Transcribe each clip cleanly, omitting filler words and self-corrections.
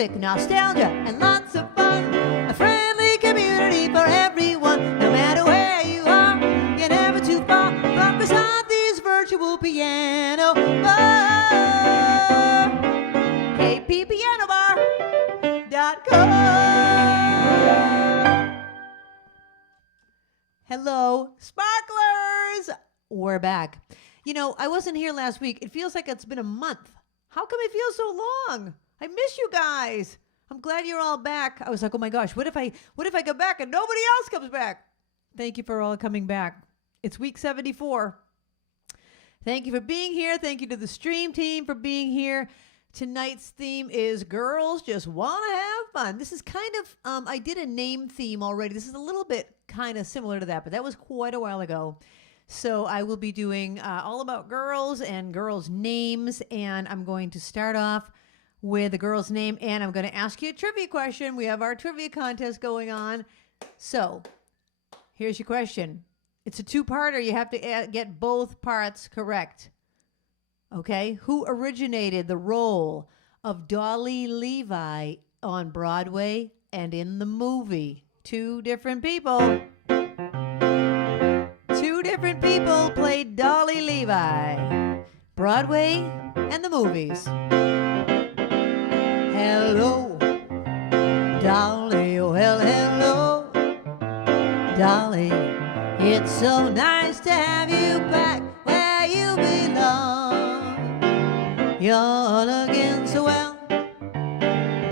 music, nostalgia, and lots of fun. A friendly community for everyone, no matter where you are. You're never too far from Krisanthi's virtual piano bar. kppianobar.com. Hello, sparklers! We're back. You know, I wasn't here last week. It feels like it's been a month. How come it feels so long? I miss you guys. I'm glad you're all back. I was like, oh my gosh, what if I go back and nobody else comes back? Thank you for all coming back. It's week 74. Thank you for being here. Thank you to the stream team for being here. Tonight's theme is Girls Just Want to Have Fun. This is kind of, I did a name theme already. This is a little bit kind of similar to that, but that was quite a while ago. So I will be doing all about girls and girls' names, and I'm going to start off with a girl's name, and I'm going to ask you a trivia question. We have our trivia contest going on. So here's your question. It's a two-parter. You have to get both parts correct. Okay? Who originated the role of Dolly Levi on Broadway and in the movie? Two different people. Two different people played Dolly Levi. Broadway and the movies. Hello, Dolly, well, hello, Dolly. It's so nice to have you back where you belong. You're looking so well,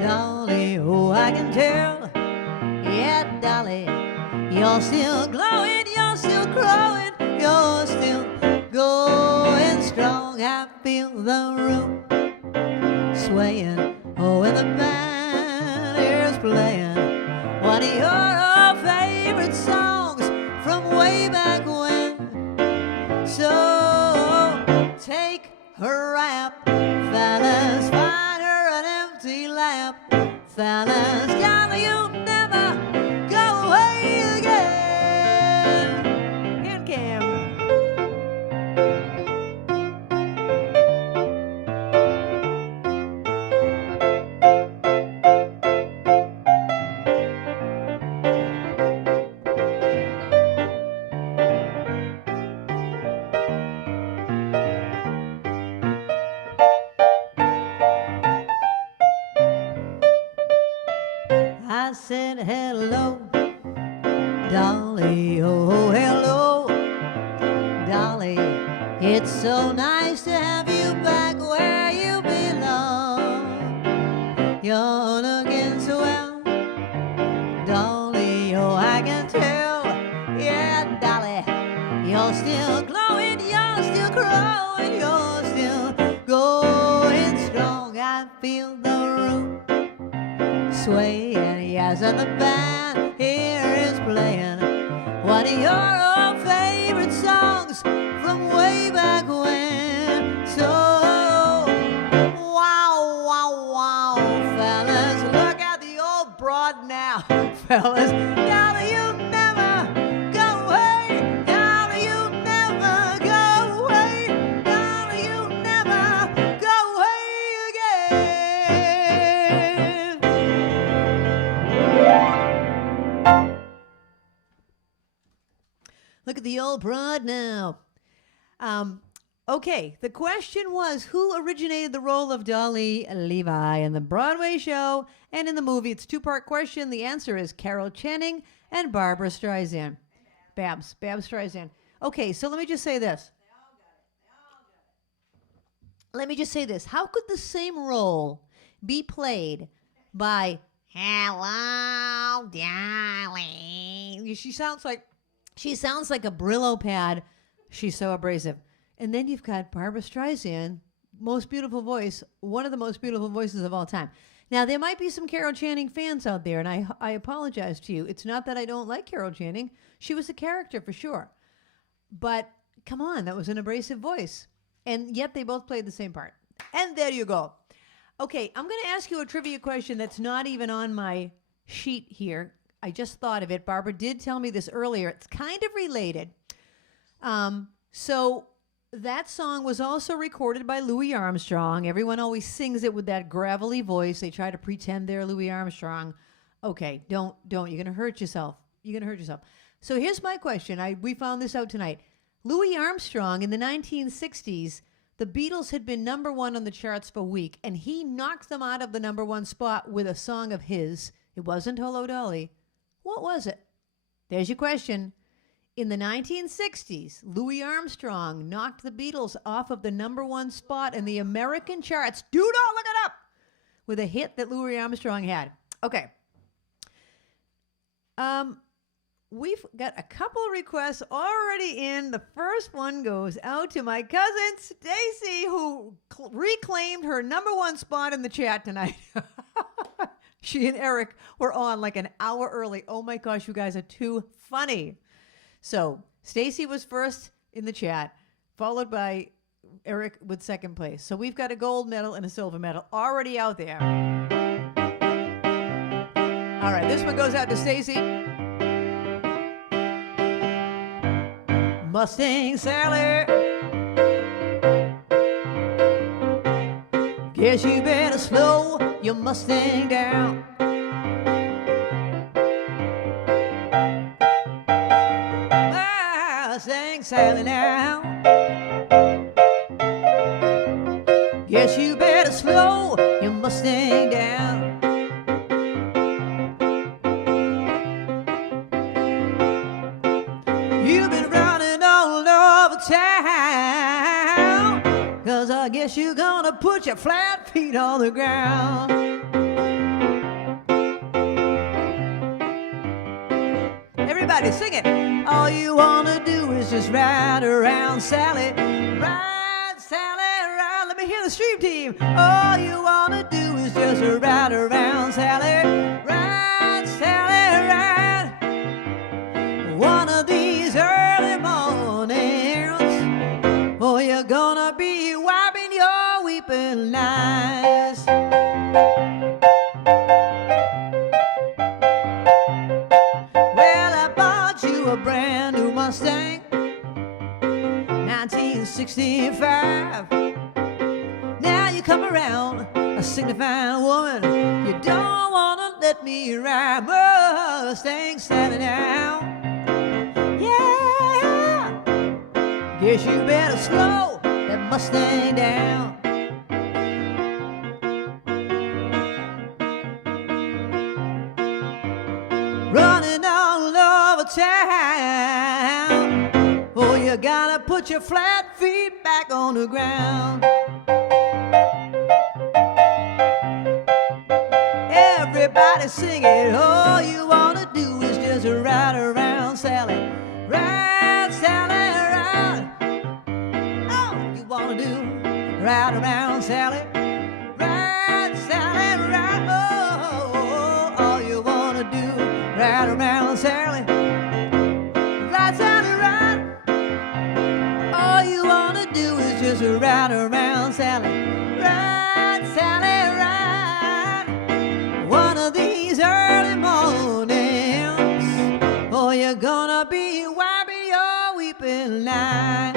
Dolly, oh, I can tell. Yeah, Dolly, you're still glowing, you're still growing, you're still going strong. I feel the room swaying, oh, and the band is playing one of your favorite songs from way back when. So take her rap, fellas, find her an empty lap, fellas, Dolly, you'll never go away again. Hand cam. I said hello, Dolly, oh hello, Dolly. It's so nice to have you back where you belong. You're looking so well, Dolly, oh I can tell. Yeah, Dolly, you're still glowing, you're still growing, you're still going strong. I feel the room sway, and yes, and the band here is playing one of your favorite songs from way back when. So, wow, wow, wow, fellas, look at the old broad now, fellas. Dolly, you never go away. Dolly, you never go away. Dolly, you never go away again. Look at the old broad now. Okay, the question was, who originated the role of Dolly Levi in the Broadway show and in the movie? It's a two-part question. The answer is Carol Channing and Barbara Streisand. Babs Streisand. Okay, so let me just say this. Let me just say this. How could the same role be played by Hello, Dolly? She sounds like a Brillo pad. She's so abrasive. And then you've got Barbara Streisand, most beautiful voice, one of the most beautiful voices of all time. Now, there might be some Carol Channing fans out there, and I apologize to you. It's not that I don't like Carol Channing. She was a character for sure. But come on, that was an abrasive voice. And yet they both played the same part. And there you go. Okay, I'm going to ask you a trivia question that's not even on my sheet here. I just thought of it. Barbara did tell me this earlier. It's kind of related. So That song was also recorded by Louis Armstrong. Everyone always sings it with that gravelly voice. They try to pretend they're Louis Armstrong. Okay, don't. You're going to hurt yourself. So here's my question. We found this out tonight. Louis Armstrong, in the 1960s, the Beatles had been number one on the charts for a week, and he knocked them out of the number one spot with a song of his. It wasn't Hello Dolly. What was it? There's your question. In the 1960s, Louis Armstrong knocked the Beatles off of the number one spot in the American charts. Do not look it up! With a hit that Louis Armstrong had. Okay. We've got a couple of requests already in. The first one goes out to my cousin, Stacy, who reclaimed her number one spot in the chat tonight. She and Eric were on like an hour early. Oh my gosh, you guys are too funny. So Stacy was first in the chat, followed by Eric with second place. So we've got a gold medal and a silver medal already out there. All right, this one goes out to Stacy. Mustang Sally, guess you better slow your Mustang down. Mustang Sally now, guess you better slow your Mustang down. You've been running all over town, 'cause I guess you're gonna put your flat feet on the ground. Everybody sing it. All you wanna do is just ride around, Sally. Ride, Sally, ride. Let me hear the stream team. All you wanna do is just ride around, Sally. Ride, Sally, ride. One of these early mornings, oh, you're gonna be wiping your weeping eyes. Well, I bought you a brand new Mustang, 1965. Now you come around, a signifying woman. You don't wanna let me ride Mustang Sally now. Yeah, guess you better slow that Mustang down. Running all over town, oh, you gotta put your flat feet back on the ground. Everybody sing it. All you wanna do is just ride around, Sally. Ride, Sally, ride. All you wanna do, ride around, Sally. Ride, Sally, ride. Oh, all you wanna do, ride around, Sally. Ride, Sally, ride. All you wanna do is just ride around, Sally. Ride, Sally, ride. One of these early mornings, oh, you're gonna be wiping your weeping eyes.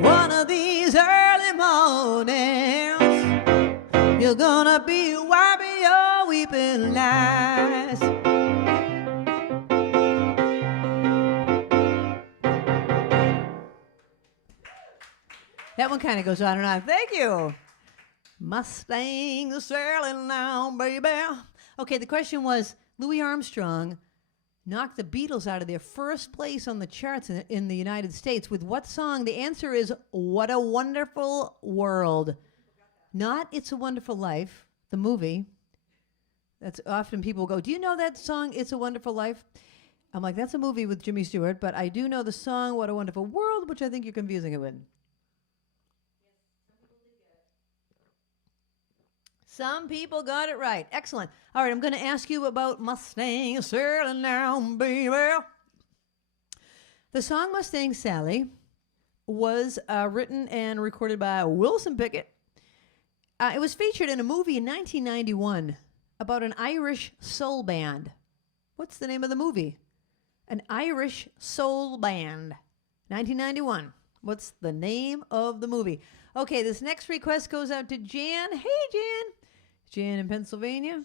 One of these early mornings, you're gonna be wiping your weeping eyes. That one kind of goes on and on. Thank you. Mustang sailing now, baby. Okay, the question was, Louis Armstrong knocked the Beatles out of their first place on the charts in the United States with what song? The answer is What a Wonderful World. Not It's a Wonderful Life, the movie. That's often people go, do you know that song, It's a Wonderful Life? I'm like, that's a movie with Jimmy Stewart, but I do know the song What a Wonderful World, which I think you're confusing it with. Some people got it right. Excellent. All right, I'm going to ask you about Mustang Sailing Now, baby. The song Mustang Sally was written and recorded by Wilson Pickett. It was featured in a movie in 1991 about an Irish soul band. What's the name of the movie? An Irish soul band. 1991. What's the name of the movie? Okay, this next request goes out to Jan. Hey, Jan. Jan in Pennsylvania.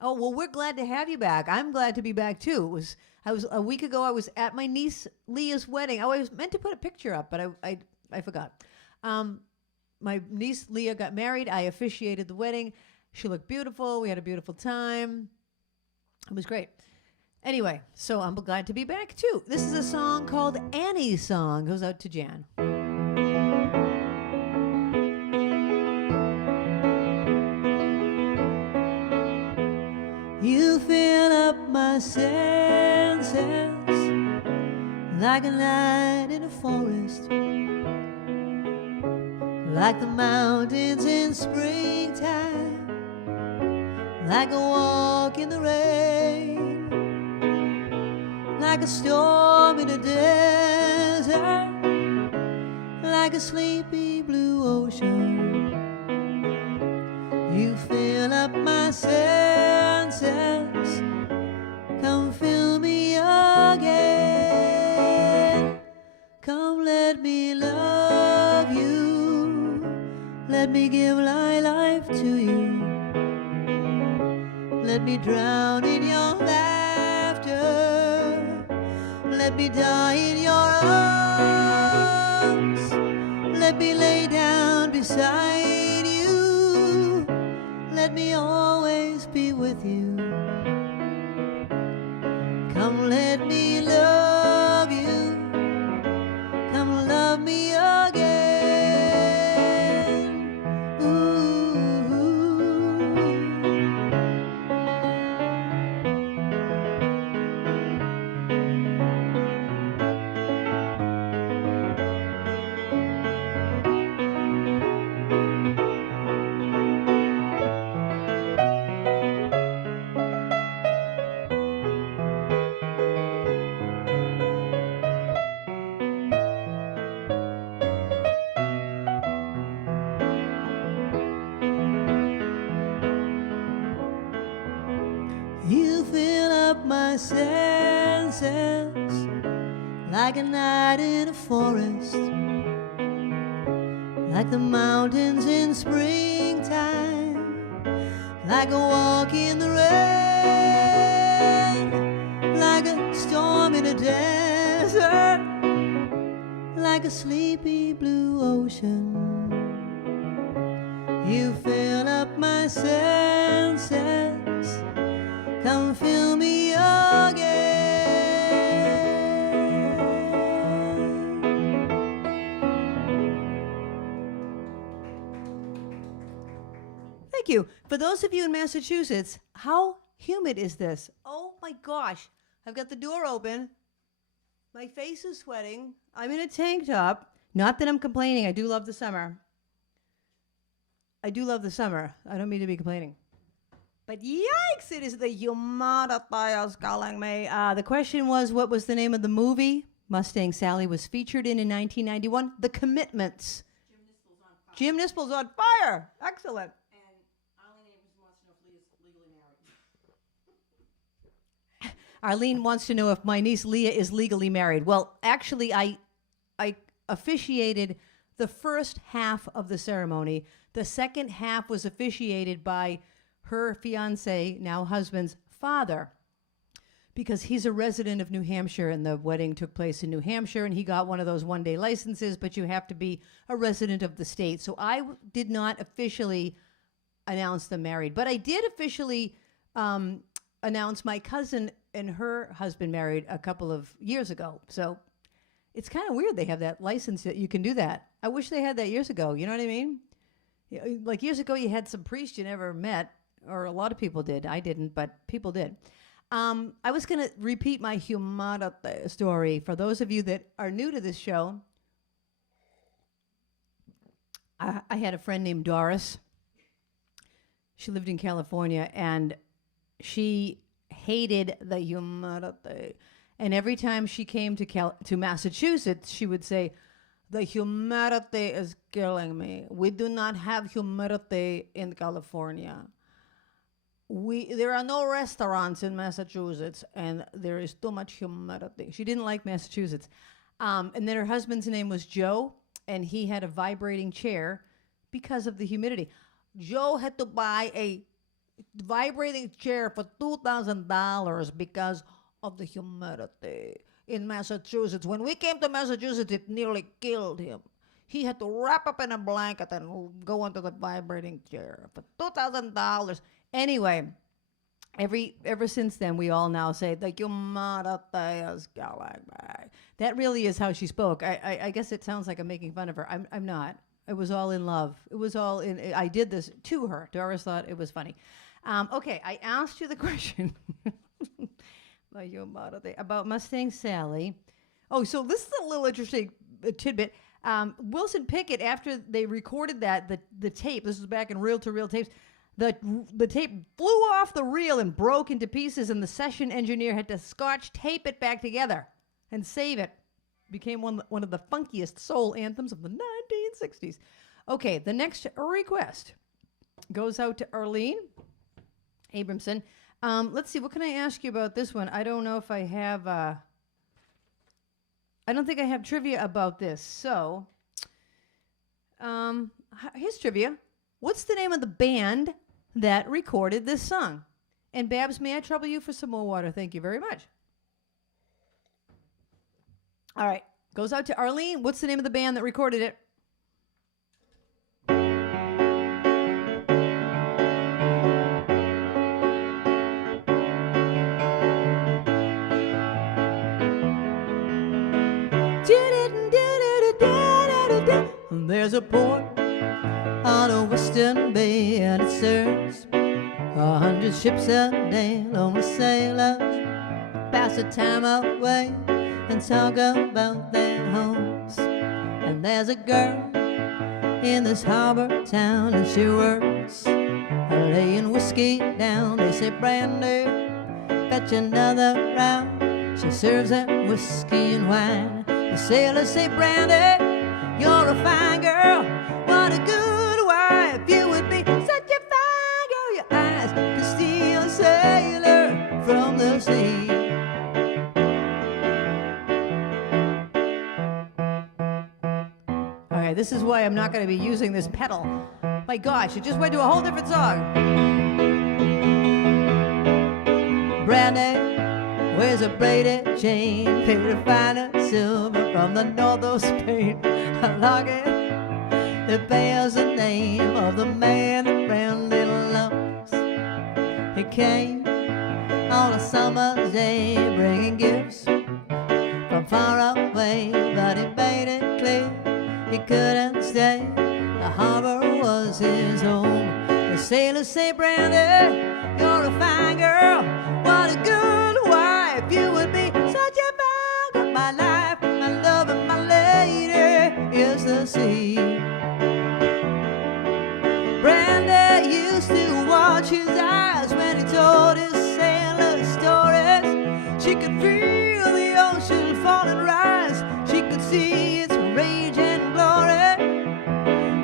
Oh, well, we're glad to have you back. I'm glad to be back, too. A week ago, I was at my niece Leah's wedding. I was meant to put a picture up, but I forgot. My niece Leah got married. I officiated the wedding. She looked beautiful. We had a beautiful time. It was great. Anyway, so I'm glad to be back, too. This is a song called Annie's Song. Goes out to Jan. You fill up my senses like a night in a forest, like the mountains in springtime, like a walk in the rain, like a storm in a desert, like a sleepy blue ocean. You fill up my senses, come fill me again. Come let me love you, let me give my life to you. Let me drown in your laughter, let me die in your arms, let me lay down beside you, let me always be with you. Come let me love you, come love me again. You fill up my senses like a night in a forest, like the mountains in springtime, like a walk in the rain, like a storm in a desert, like a sleepy blue ocean. You fill up my senses, come fill me again. Thank you. For those of you in Massachusetts, how humid is this? Oh my gosh. I've got the door open. My face is sweating. I'm in a tank top. Not that I'm complaining. I do love the summer. I do love the summer. I don't mean to be complaining. But yikes, it is the humidity is calling me. The question was, what was the name of the movie Mustang Sally was featured in 1991? The Commitments. Jim Nispel's on fire. Excellent. And Arlene wants to know if Leah's legally married. Arlene wants to know if my niece Leah is legally married. Well, actually, I officiated the first half of the ceremony. The second half was officiated by her fiancé, now husband's father, because he's a resident of New Hampshire, and the wedding took place in New Hampshire, and he got one of those one-day licenses, but you have to be a resident of the state. So I did not officially announce them married, but I did officially announce my cousin and her husband married a couple of years ago. So it's kind of weird they have that license that you can do that. I wish they had that years ago. You know what I mean? Like years ago, you had some priest you never met, or a lot of people did. I didn't, but people did. I was going to repeat my humidity story. For those of you that are new to this show, I had a friend named Doris. She lived in California, and she hated the humidity. And every time she came to Massachusetts, she would say, "The humidity is killing me. We do not have humidity in California." there are no restaurants in Massachusetts, and there is too much humidity. She didn't like Massachusetts. And then her husband's name was Joe, and he had a vibrating chair because of the humidity. Joe had to buy a vibrating chair for $2,000 because of the humidity in Massachusetts. When we came to Massachusetts, it nearly killed him. He had to wrap up in a blanket and go into the vibrating chair for $2,000. Anyway, ever since then, we all now say, the humidity is going back. That really is how she spoke. I guess it sounds like I'm making fun of her. I'm not. It was all in love. It was all in. I did this to her. Doris thought it was funny. Okay, I asked you the question about Mustang Sally. Oh, so this is a little interesting tidbit. Wilson Pickett, after they recorded that, the tape, this was back in reel-to-reel tapes, the tape flew off the reel and broke into pieces, and the session engineer had to scotch tape it back together and save it. Became one of the funkiest soul anthems of the 1960s. Okay, the next request goes out to Arlene Abramson. Let's see, what can I ask you about this one? I don't know if I have... I don't think I have trivia about this. So, here's trivia. What's the name of the band that recorded this song? And Babs, may I trouble you for some more water? Thank you very much. All right. Goes out to Arlene. What's the name of the band that recorded it? There's a port on a western bay, and it serves 100 ships a day. Lonely sailors pass the time away and talk about their homes. And there's a girl in this harbor town, and she works laying whiskey down. They say, Brandy, fetch another round. She serves them whiskey and wine. The sailors say, Brandy, you're a fine girl, what a good wife. You would be such a fine girl. Your eyes could steal a sailor from the sea. Okay, this is why I'm not going to be using this pedal. My gosh, it just went to a whole different song. Brandy wears a braided chain, paid a finer silver from the north of Spain. A locket that bears the name of the man that Brandy loves. He came on a summer's day, bringing gifts from far away, but he made it clear he couldn't stay. The harbor was his home. The sailors say, Brandy, you're a fine girl, what a good wife. You would be such a fine girl. My life, my love, and my lady is the sea. Brandy used to watch his eyes when he told his sailor stories. She could feel the ocean fall and rise. She could see its rage and glory.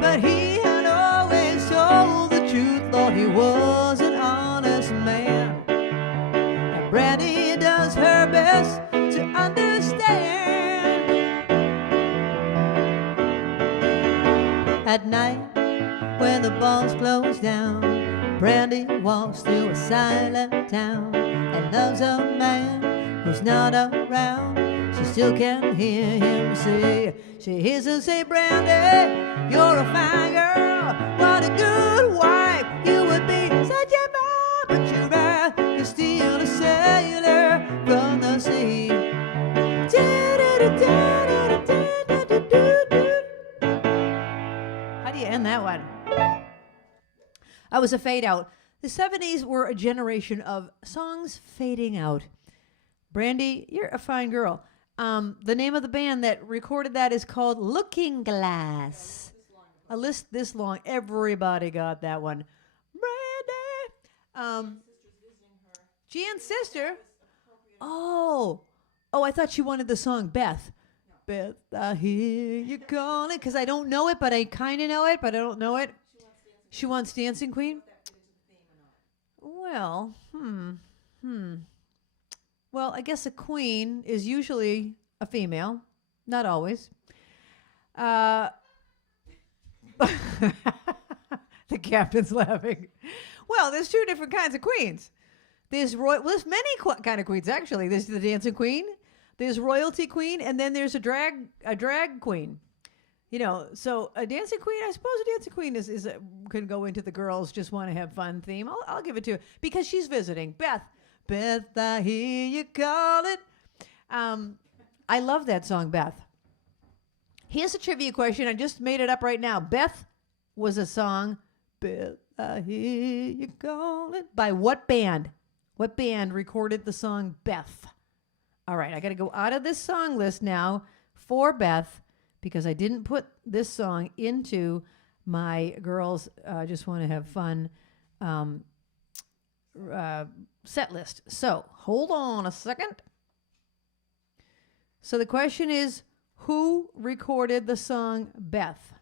But he had always told the truth, thought he was an honest man. And Brandy does her best to understand. At night, when the bars close down, Brandy walks through a silent town and loves a man who's not around. She still can hear him say, she hears him say, Brandy, you're a fine girl, what a good wife. You would be such a man, but you're right, you're still a sailor from the sea. How do you end that one? I was a fade out. The 70s were a generation of songs fading out. Brandy, you're a fine girl. The name of the band that recorded that is called Looking Glass. A list this long. Everybody got that one. Brandy. Jean's sister. Oh, I thought she wanted the song Beth. Beth, I hear you calling, because I don't know it, but I kind of know it, but I don't know it. She wants Dancing Queen. Well, Well, I guess a queen is usually a female, not always. The captain's laughing. Well, there's two different kinds of queens. There's many kind of queens actually. There's the dancing queen, there's royalty queen, and then there's a drag queen. You know, so a dancing queen, I suppose a dancing queen can go into the girls just want to have fun theme. I'll give it to her because she's visiting. Beth, I hear you call it. I love that song, Beth. Here's a trivia question. I just made it up right now. Beth was a song, Beth, I hear you call it, by what band? What band recorded the song Beth? All right, I got to go out of this song list now for Beth because I didn't put this song into my girls just want to have fun set list. So hold on a second. So the question is, who recorded the song Beth?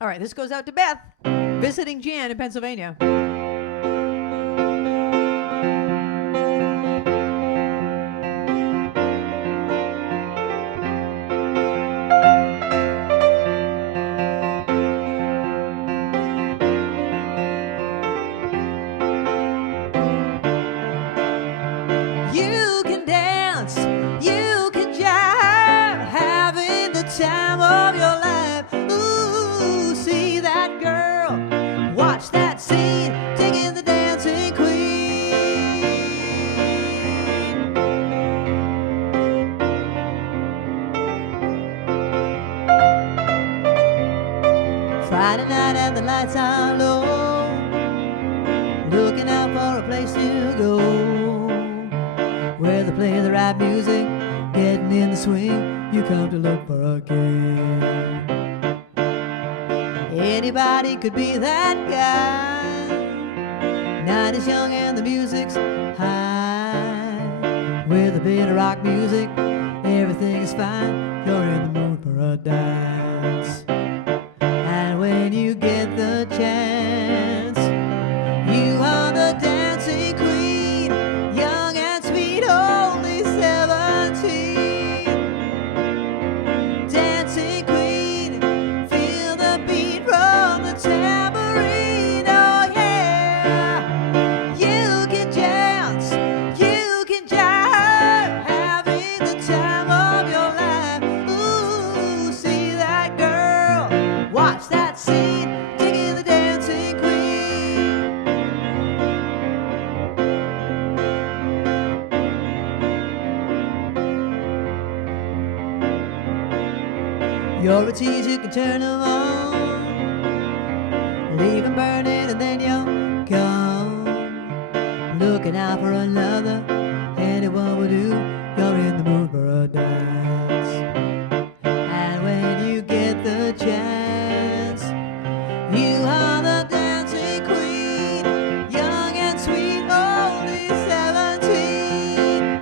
All right, this goes out to Beth, visiting Jan in Pennsylvania. You can dance, you can jive, having the time of your life. Ooh, see that girl, watch that scene, taking the dancing queen. Friday night and the lights are low, looking out for a place to go, where they play the right music, getting in the swing. You come to look for a king. Anybody could be that guy. Night is young and the music's high. With a bit of rock music, everything is fine. You're in the mood for a dance. And when you get the chance, you are the dancing queen, young and sweet, only 17. Dancing queen, feel the beat from the tambourine. Oh yeah, you can dance, you can jive, having the time of your life. Ooh, see that girl, watch that scene, digging the dancing queen. You're a tease, you can turn them on, leave them burning and then you're gone. Looking out for another, anyone will do. You're in the mood for a dance. And when you get the chance, you are the dancing queen, young and sweet, only 17.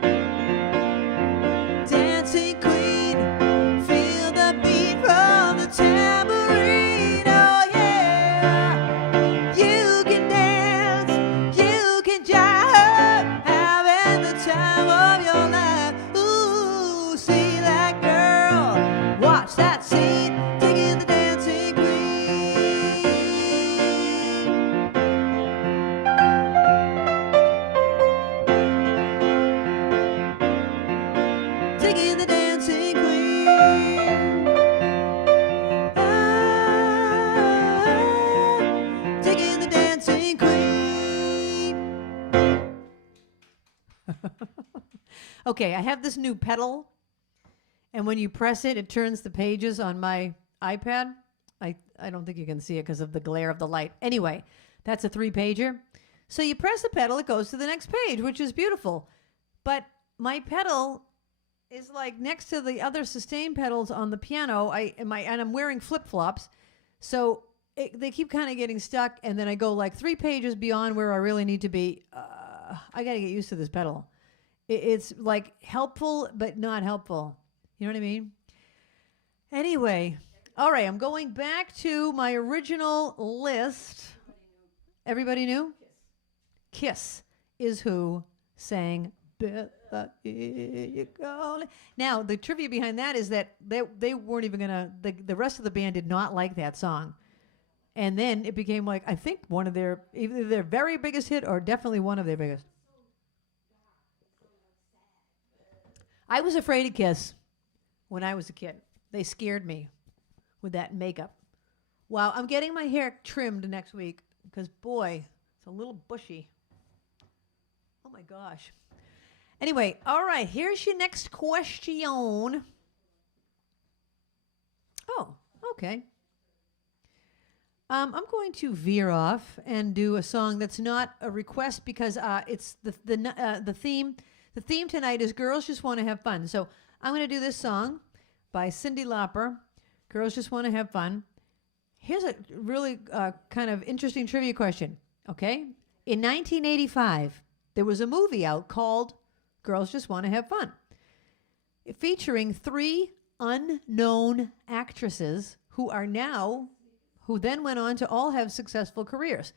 Dancing queen, feel the beat from the tambourine. Oh yeah, you can dance, you can jive, having the time of your life. Ooh, see that girl, watch that scene, digging the dancing queen. Digging the dancing queen. Ah, digging the dancing queen. Okay, I have this new pedal, and when you press it, it turns the pages on my iPad. I don't think you can see it because of the glare of the light. Anyway, that's a 3-pager. So you press the pedal, it goes to the next page, which is beautiful. But my pedal is like next to the other sustain pedals on the piano. And I'm wearing flip-flops, so they keep kind of getting stuck. And then I go like 3 pages beyond where I really need to be. I got to get used to this pedal. It's like helpful, but not helpful. You know what I mean? Anyway, all right, I'm going back to my original list. Everybody knew? Kiss is who sang Better You Go. Now, the trivia behind that is that they weren't even going to, the rest of the band did not like that song. And then it became like, I think one of their, either their very biggest hit or definitely one of their biggest. I was afraid of Kiss when I was a kid. They scared me with that makeup. Wow, I'm getting my hair trimmed next week because, boy, it's a little bushy. Oh, my gosh. Anyway, all right, here's your next question. Oh, okay. I'm going to veer off and do a song that's not a request because it's the theme. The theme tonight is Girls Just Want to Have Fun. So I'm going to do this song by Cyndi Lauper, Girls Just Want to Have Fun. Here's a really kind of interesting trivia question, okay? In 1985, there was a movie out called Girls Just Want to Have Fun, featuring 3 unknown actresses who then went on to all have successful careers.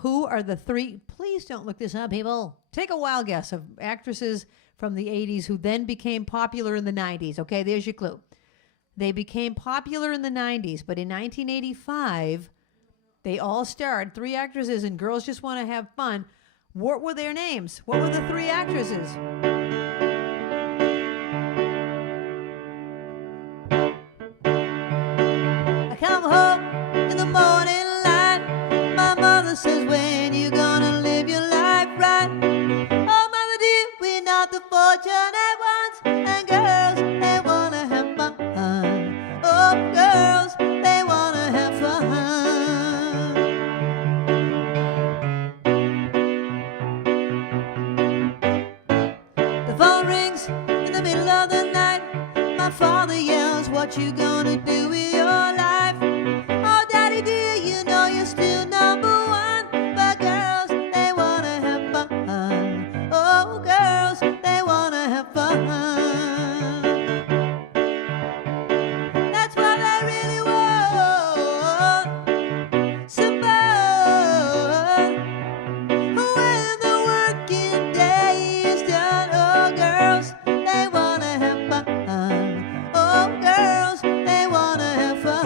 Who are the 3? Please don't look this up, people. Take a wild guess of actresses from the 80s who then became popular in the 90s. Okay, there's your clue. They became popular in the 90s, but in 1985, they all starred, 3 actresses in Girls Just Want to Have Fun. What were their names? What were the 3 actresses? I come home in the morning light. My mother says, when you gonna live your life right? Oh, mother dear, we're not the fortunate ones. And girls, they wanna have fun. Oh, girls, they wanna have fun. The phone rings in the middle of the night. My father yells, what you gonna do with your life? Oh, daddy dear, you know you're still number one. But girls, they wanna have fun. Oh, girls, they wanna have fun. That's what they really want. Some fun. When the working day is done, oh, girls, they wanna have fun. Oh, girls, they wanna have fun.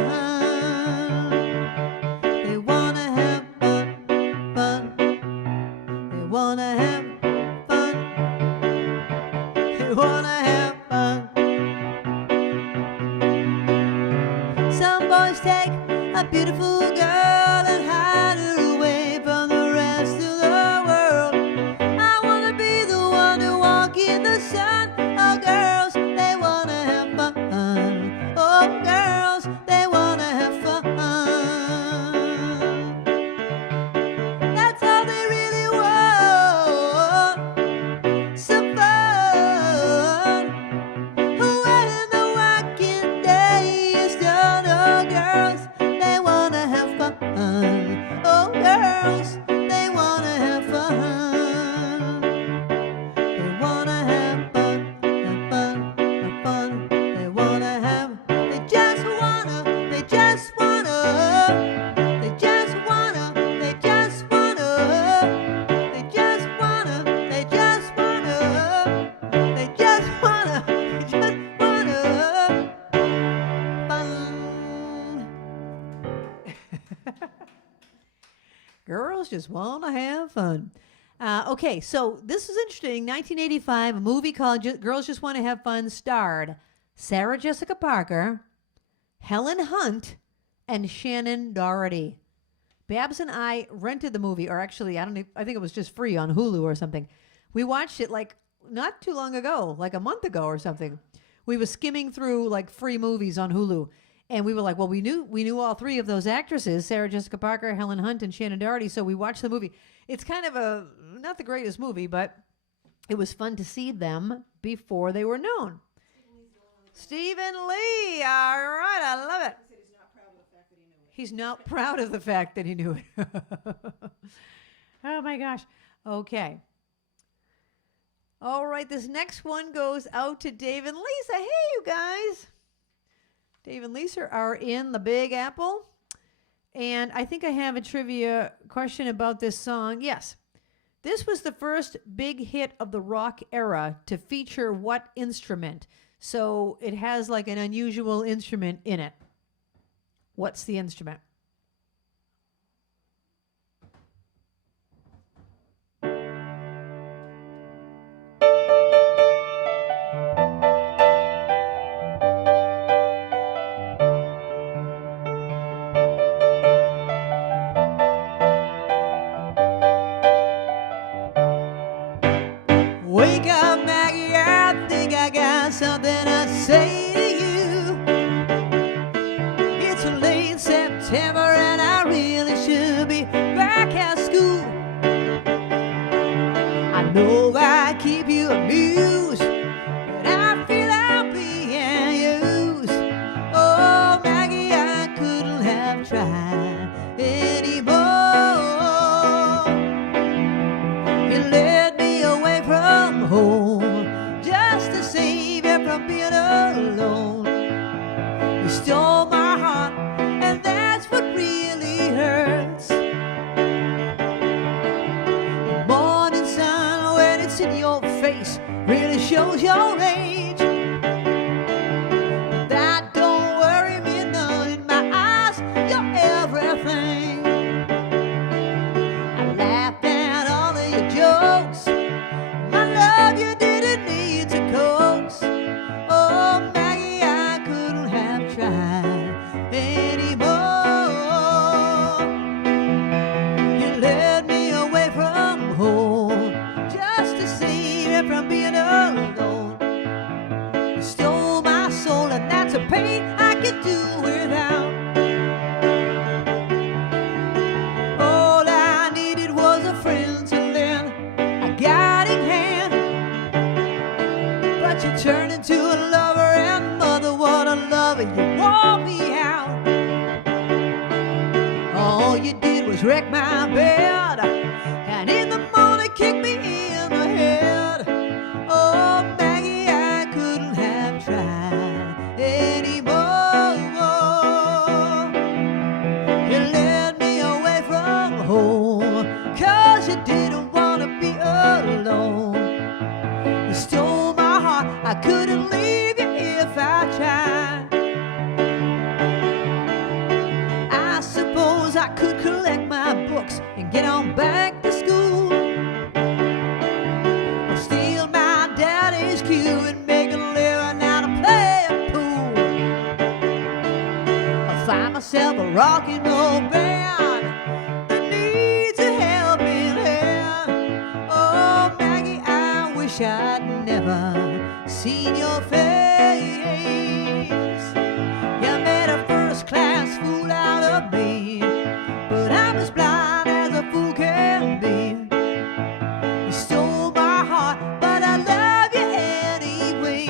They wanna have fun. They wanna have fun. They wanna have fun. Some boys take a beautiful girl and hide her away from the rest of the world. I wanna be the one to walk in the sun. Oh, girls, they wanna have fun. Oh, girls, they wanna have fun. That's all they really want. Some fun. When the working day is done, oh, girls, they wanna have fun. Oh, girls, they wanna have fun. They wanna have fun, have fun, have fun. They wanna have, they just wanna, they just wanna, they just wanna, they just wanna, they just wanna, they just wanna, they just wanna, they just wanna fun. Girls just want to have fun. Okay, so this is interesting. 1985, a movie called Girls Just Want to Have Fun starred Sarah Jessica Parker, Helen Hunt, and Shannon Doherty. Babs and I rented the movie, or actually, I think it was just free on Hulu or something. We watched it like not too long ago, like a month ago or something. We were skimming through like free movies on Hulu. And we were like, well, we knew all 3 of those actresses, Sarah Jessica Parker, Helen Hunt, and Shannon Doherty, so we watched the movie. It's kind of not the greatest movie, but it was fun to see them before they were known. Stephen Lee, all right, I love it. He's not proud of the fact that he knew it. Oh, my gosh. Okay. All right, this next one goes out to Dave and Lisa. Hey, you guys. Dave and Lisa are in the Big Apple. And I think I have a trivia question about this song. Yes. This was the first big hit of the rock era to feature what instrument? So it has like an unusual instrument in it. What's the instrument? Wake up, Maggie, I think I got something to say to you. It's late September and I really should be back at school. I know I keep you amused, but I feel I'm being used. Oh, Maggie, I couldn't have tried anymore. You led me away from home just to save you from being alone. You stole my heart, and that's what really hurts. The morning sun, when it's in your face, really shows your age. But that don't worry me none. In my eyes, you're everything. I laughed at all of your jokes. My love, you didn't need to coax. Oh, Maggie, I couldn't have tried anymore. You led me away from home just to save me from being alone. You stole my soul, and that's a pain I could do without. All I needed was a friend to lend a guiding hand. But you turned into a lover, and mother, what a lover, you wore me out. All you did was wreck my bed, and in the morning kick me in the head. Oh, Maggie, I couldn't have tried anymore. You led me away from home, 'cause you didn't want to be alone. You stole my heart, I couldn't leave you if I tried. I suppose I could collect my books and get on back to school, or steal my daddy's cue and make a living out of playing pool, or find myself a rock and roll band that needs a helping hand. Oh, Maggie, I wish I'd never seen your face. You made a first-class fool out of me, but I'm as blind as a fool can be. You stole my heart, but I love you anyway.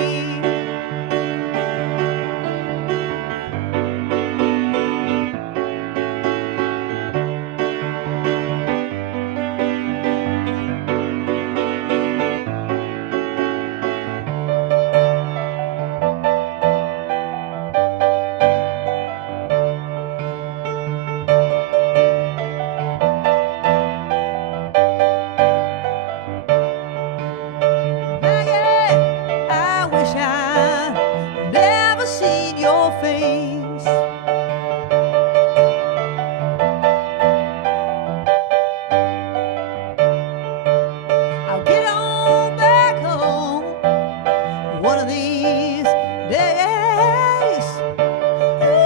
Maggie, I wish I'd never seen your face. I'll get on back home one of these days. Ooh.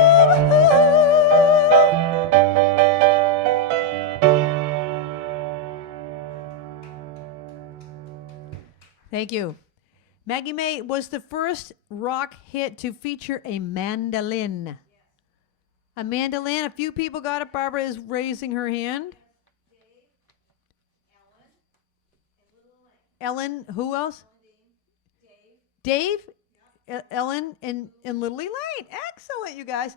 Thank you. Maggie May was the first rock hit to feature a mandolin. A mandolin. A few people got it. Barbara is raising her hand. Ellen, who else? Dave, Ellen, and Little Elaine. Excellent, you guys.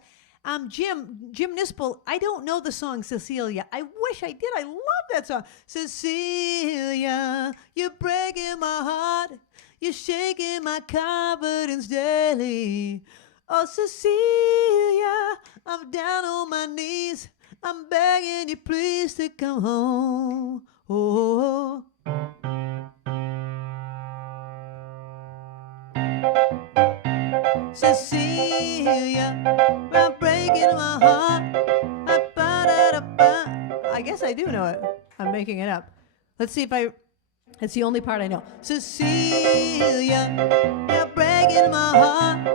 Jim Nispel, I don't know the song Cecilia. I wish I did. I love that song. Cecilia, you're breaking my heart. You're shaking my confidence daily. Oh, Cecilia, I'm down on my knees. I'm begging you please to come home. Oh, Cecilia, I'm breaking my heart. I guess I do know it. I'm making it up. Let's see if I... It's the only part I know. Cecilia, you're breaking my heart.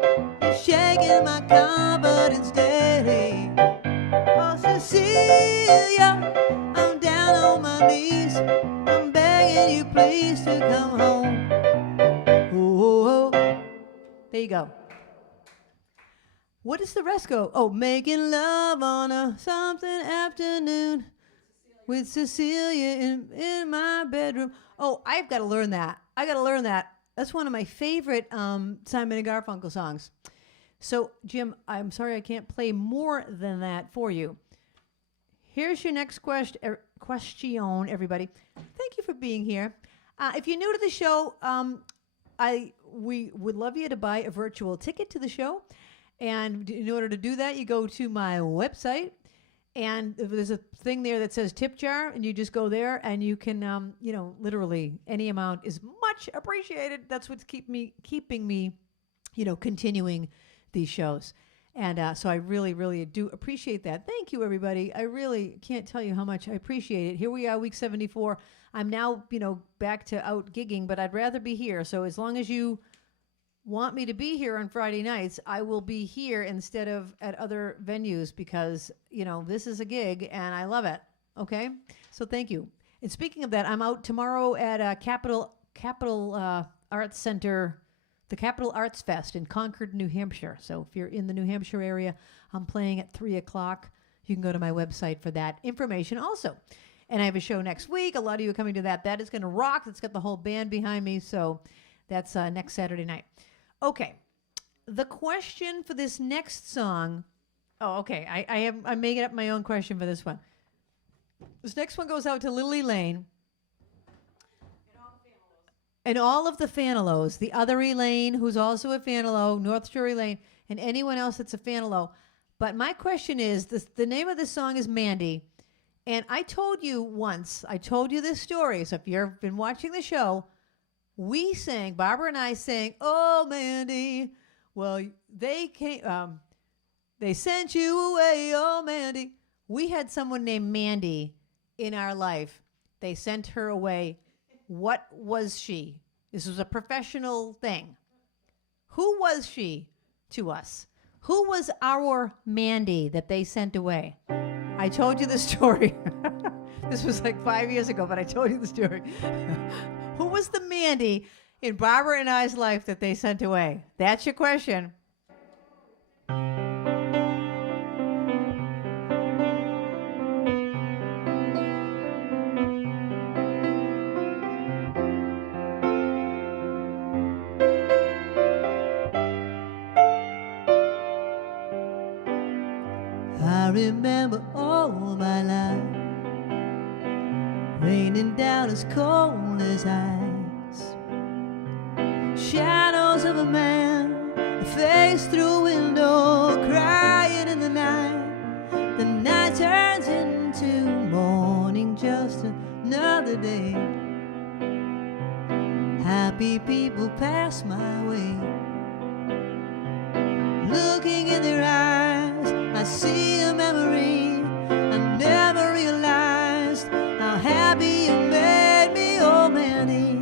You're shaking my confidence daily. Oh, Cecilia, I'm down on my knees. I'm begging you please to come home. Oh, there you go. What does the rest go? Oh, making love on a something afternoon with Cecilia in my bedroom. Oh, I've got to learn that. That's one of my favorite Simon and Garfunkel songs. So, Jim, I'm sorry I can't play more than that for you. Here's your next question, everybody. Thank you for being here. If you're new to the show, we would love you to buy a virtual ticket to the show. And in order to do that, you go to my website. And there's a thing there that says tip jar, and you just go there, and you can, literally any amount is much appreciated. That's what's keeping me, continuing these shows. And so I really, really do appreciate that. Thank you, everybody. I really can't tell you how much I appreciate it. Here we are, week 74. I'm now, back to out gigging, but I'd rather be here. So as long as you want me to be here on Friday nights, I will be here instead of at other venues because, this is a gig and I love it. Okay? So thank you. And speaking of that, I'm out tomorrow at Capital Arts Center, the Capital Arts Fest in Concord, New Hampshire. So if you're in the New Hampshire area, I'm playing at 3 o'clock. You can go to my website for that information also. And I have a show next week. A lot of you are coming to that. That is going to rock. It's got the whole band behind me. So that's next Saturday night. Okay, the question for this next song. Oh, okay. I'm making up my own question for this one. This next one goes out to Lily Lane. And all of the Fanilows. The other Elaine, who's also a Fanilo, North Shore Elaine, and anyone else that's a Fanilo. But my question is, the name of this song is Mandy. And I told you this story. So if you've been watching the show, Barbara and I sang, "Oh, Mandy." Well, they came, they sent you away, oh, Mandy. We had someone named Mandy in our life. They sent her away. What was she? This was a professional thing. Who was she to us? Who was our Mandy that they sent away? I told you the story. This was like 5 years ago, but I told you the story. Who was the Mandy in Barbara and I's life that they sent away? That's your question. I remember all my life raining down as cold as ice. Shadows of a man, a face through a window, crying in the night. The night turns into morning, just another day. Happy people pass my way. Looking in their eyes, I see a memory. I never realized how happy you made me, oh Mandy.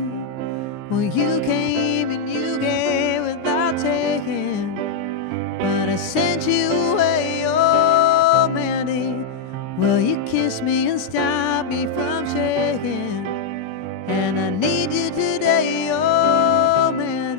Well, you came and you gave without taking, but I sent you away, oh Mandy. Well, you kissed me and stopped me from shaking, and I need you today, oh Mandy.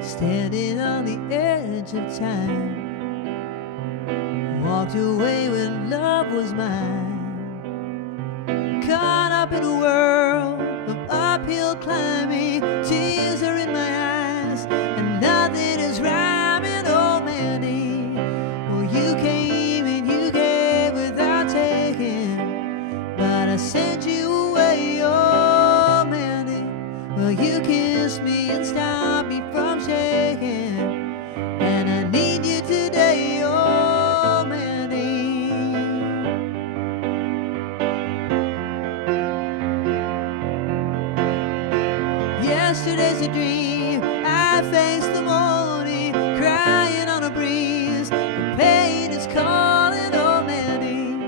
Standing on the edge of time, walked away when love was mine. Caught up in a world of uphill climbing, tears are in my eyes, and nothing is rhyming, oh Mandy. Well, you came and you gave without taking, a dream. I face the morning, crying on a breeze. The pain is calling, oh Mandy.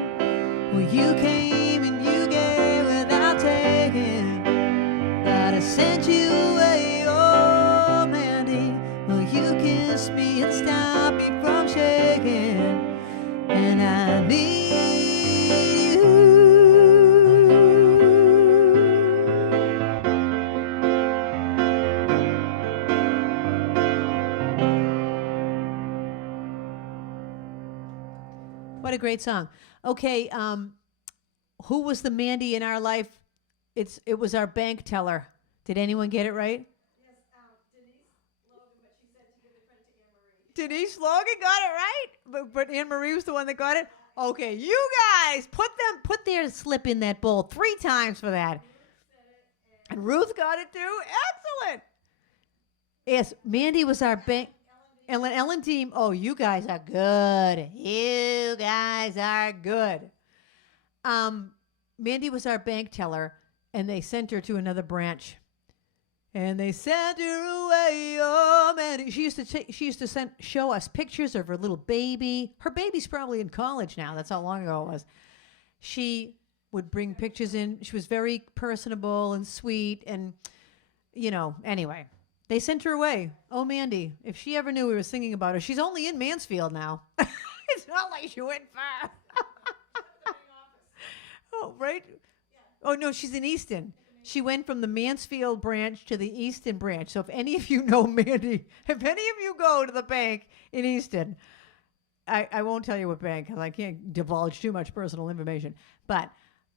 Well, you came and you gave without taking, but I sent you away, oh Mandy. Well, you kissed me and stopped me from shaking, and I need you. What a great song. Okay, who was the Mandy in our life? It was our bank teller. Did anyone get it right? Yes, Denise Logan, but she said to give the credit to Anne Marie. Denise Logan got it right, but Anne Marie was the one that got it. Okay, you guys put their slip in that bowl 3 times for that. And Ruth got it too. Excellent. Yes, Mandy was our bank. Ellen team. Oh, you guys are good. You guys are good. Mandy was our bank teller, and they sent her to another branch. And they sent her away, oh Mandy. She used to show us pictures of her little baby. Her baby's probably in college now. That's how long ago it was. She would bring pictures in. She was very personable and sweet, and anyway. They sent her away. Oh, Mandy. If she ever knew we were singing about her. She's only in Mansfield now. It's not like she went far. Oh, right? Yeah. Oh, no, she's in Easton. She went from the Mansfield branch to the Easton branch. So if any of you know Mandy, if any of you go to the bank in Easton, I won't tell you what bank because I can't divulge too much personal information. But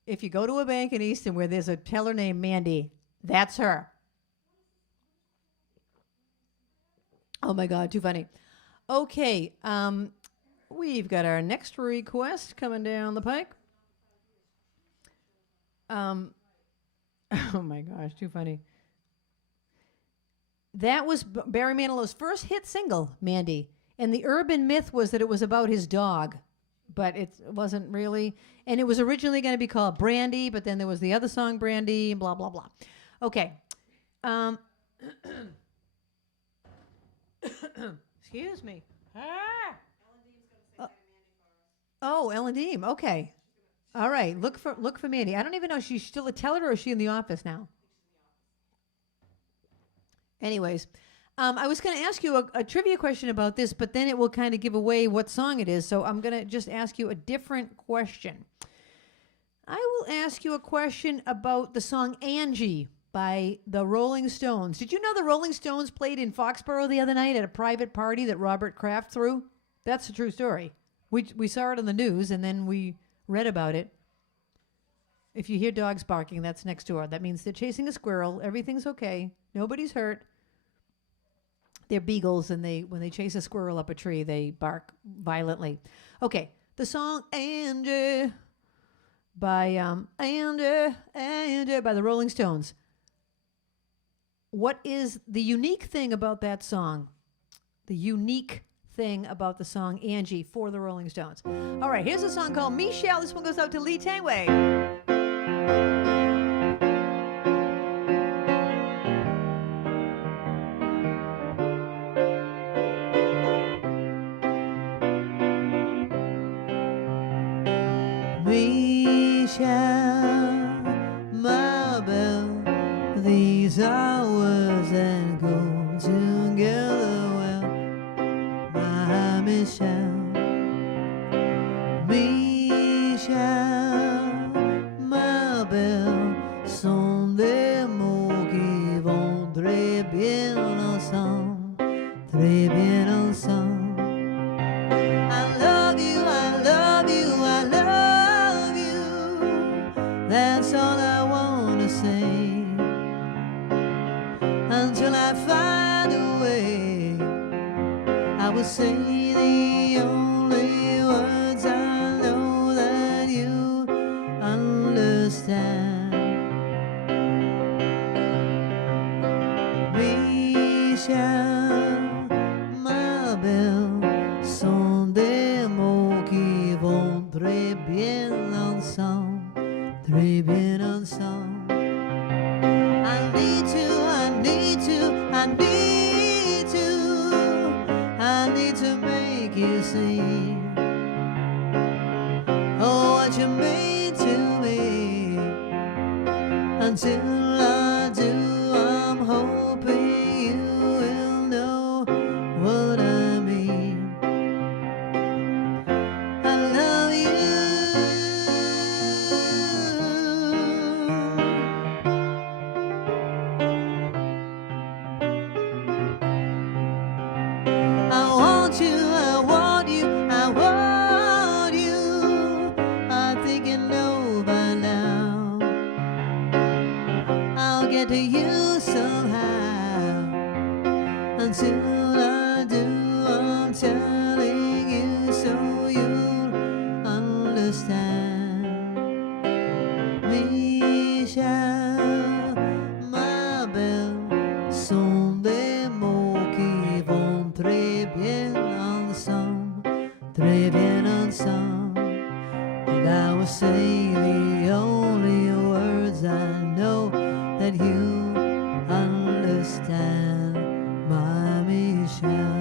if you go to a bank in Easton where there's a teller named Mandy, that's her. Oh, my God, too funny. Okay, we've got our next request coming down the pike. Oh, my gosh, too funny. That was Barry Manilow's first hit single, Mandy. And the urban myth was that it was about his dog, but it wasn't really. And it was originally going to be called Brandy, but then there was the other song, Brandy, and blah, blah, blah. Okay. Excuse me. Oh, Ellen Deem. Okay. All right. Look for Mandy. I don't even know if she's still a teller or is she in the office now? Anyways, I was going to ask you a trivia question about this, but then it will kind of give away what song it is. So I'm going to just ask you a different question. I will ask you a question about the song Angie by the Rolling Stones. Did you know the Rolling Stones played in Foxborough the other night at a private party that Robert Kraft threw? That's a true story. We saw it on the news, and then we read about it. If you hear dogs barking, that's next door. That means they're chasing a squirrel. Everything's okay. Nobody's hurt. They're beagles, and when they chase a squirrel up a tree, they bark violently. Okay, the song Angie by Angie by the Rolling Stones. What is the unique thing about that song? The unique thing about the song Angie for the Rolling Stones. All right, here's a song called Michelle. This one goes out to Lee Tangway. Michelle, my belle, these hours that go together well, my Michelle, Michelle, ma belle, sont des mots qui vont très bien ensemble, très bien ensemble. I love you, I love you, I love you. That's all I want to say. Until I find a way, I will say the only words I know that you understand. Michelle, ma belle, sont des mots qui vont très bien ensemble, très bien ensemble. I need to what you mean to me. Until I do, I'm hoping you will know what I mean. I love you. I want you, I want you, I want you. I think you know by now. I'll get to you somehow. Until I do, I'm telling you so you'll understand. Michelle, ma belle, sont des mots qui vont très bien ensemble, très bien ensemble. And I will say the only words I know that you understand, my Michelle.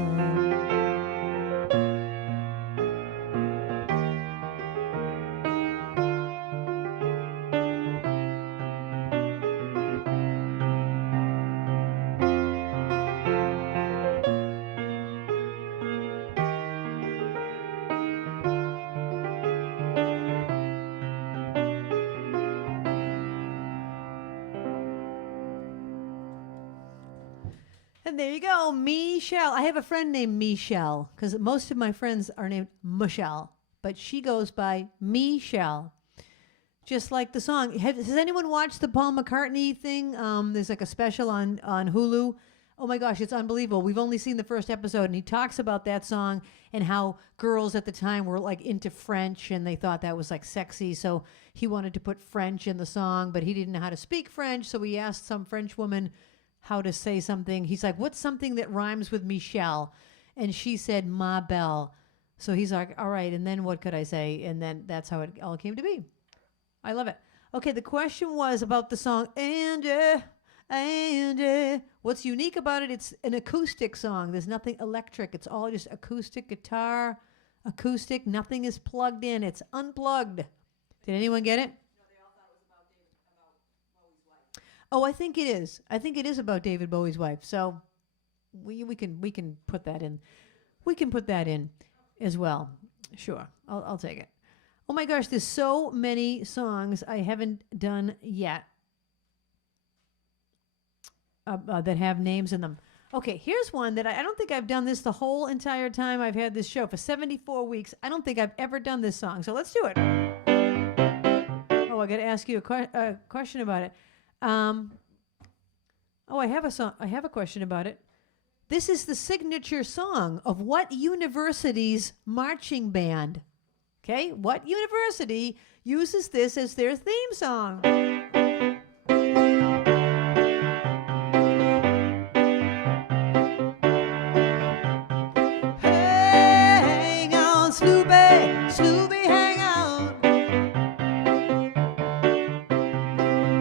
And there you go, Michelle. I have a friend named Michelle because most of my friends are named Michelle, but she goes by Michelle. Just like the song. Has anyone watched the Paul McCartney thing? There's like a special on Hulu. Oh my gosh, it's unbelievable. We've only seen the first episode, and he talks about that song and how girls at the time were like into French, and they thought that was like sexy. So he wanted to put French in the song, but he didn't know how to speak French. So he asked some French woman how to say something. He's like, what's something that rhymes with Michelle? And she said, ma belle. So he's like, all right. And then what could I say? And then that's how it all came to be. I love it. Okay, the question was about the song, and what's unique about it? It's an acoustic song. There's nothing electric. It's all just acoustic guitar, acoustic. Nothing is plugged in. It's unplugged. Did anyone get it? Oh, I think it is. I think it is about David Bowie's wife. So we can put that in. We can put that in as well. Sure, I'll take it. Oh my gosh, there's so many songs I haven't done yet that have names in them. Okay, here's one that I don't think I've done this the whole entire time I've had this show. For 74 weeks, I don't think I've ever done this song. So let's do it. Oh, I got to ask you a question about it. I have a song. I have a question about it. This is the signature song of what university's marching band? Okay, what university uses this as their theme song? Hey, hang on, Sloopy, Sloopy, hang on.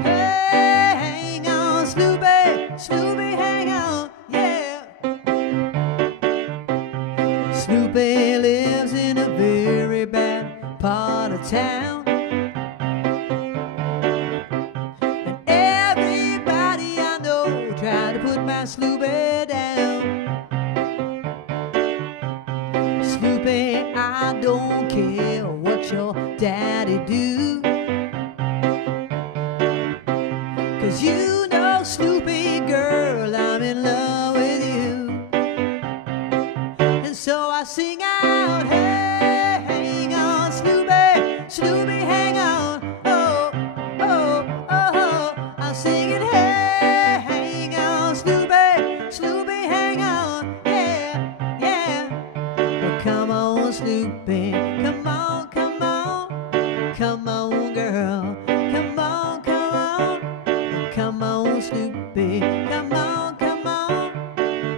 Hey, hang on, Sloopy, Sloopy, hang on, yeah. Sloopy lives in a very bad part of town, and everybody I know try to put my Sloopy down. Sloopy, I don't care what your daddy do, 'cause you know, Sloopy girl, I'm in love with you. And so I sing out, hey, hang on, Sloopy, Sloopy, hang on. Oh, oh, oh, oh. I'm singing, hey, hang on, Sloopy, Sloopy, hang on. Yeah, yeah. Well, come on, Sloopy, come on, come on. Come on, girl, come on, come on. Come on, Sloopy, come on, come on.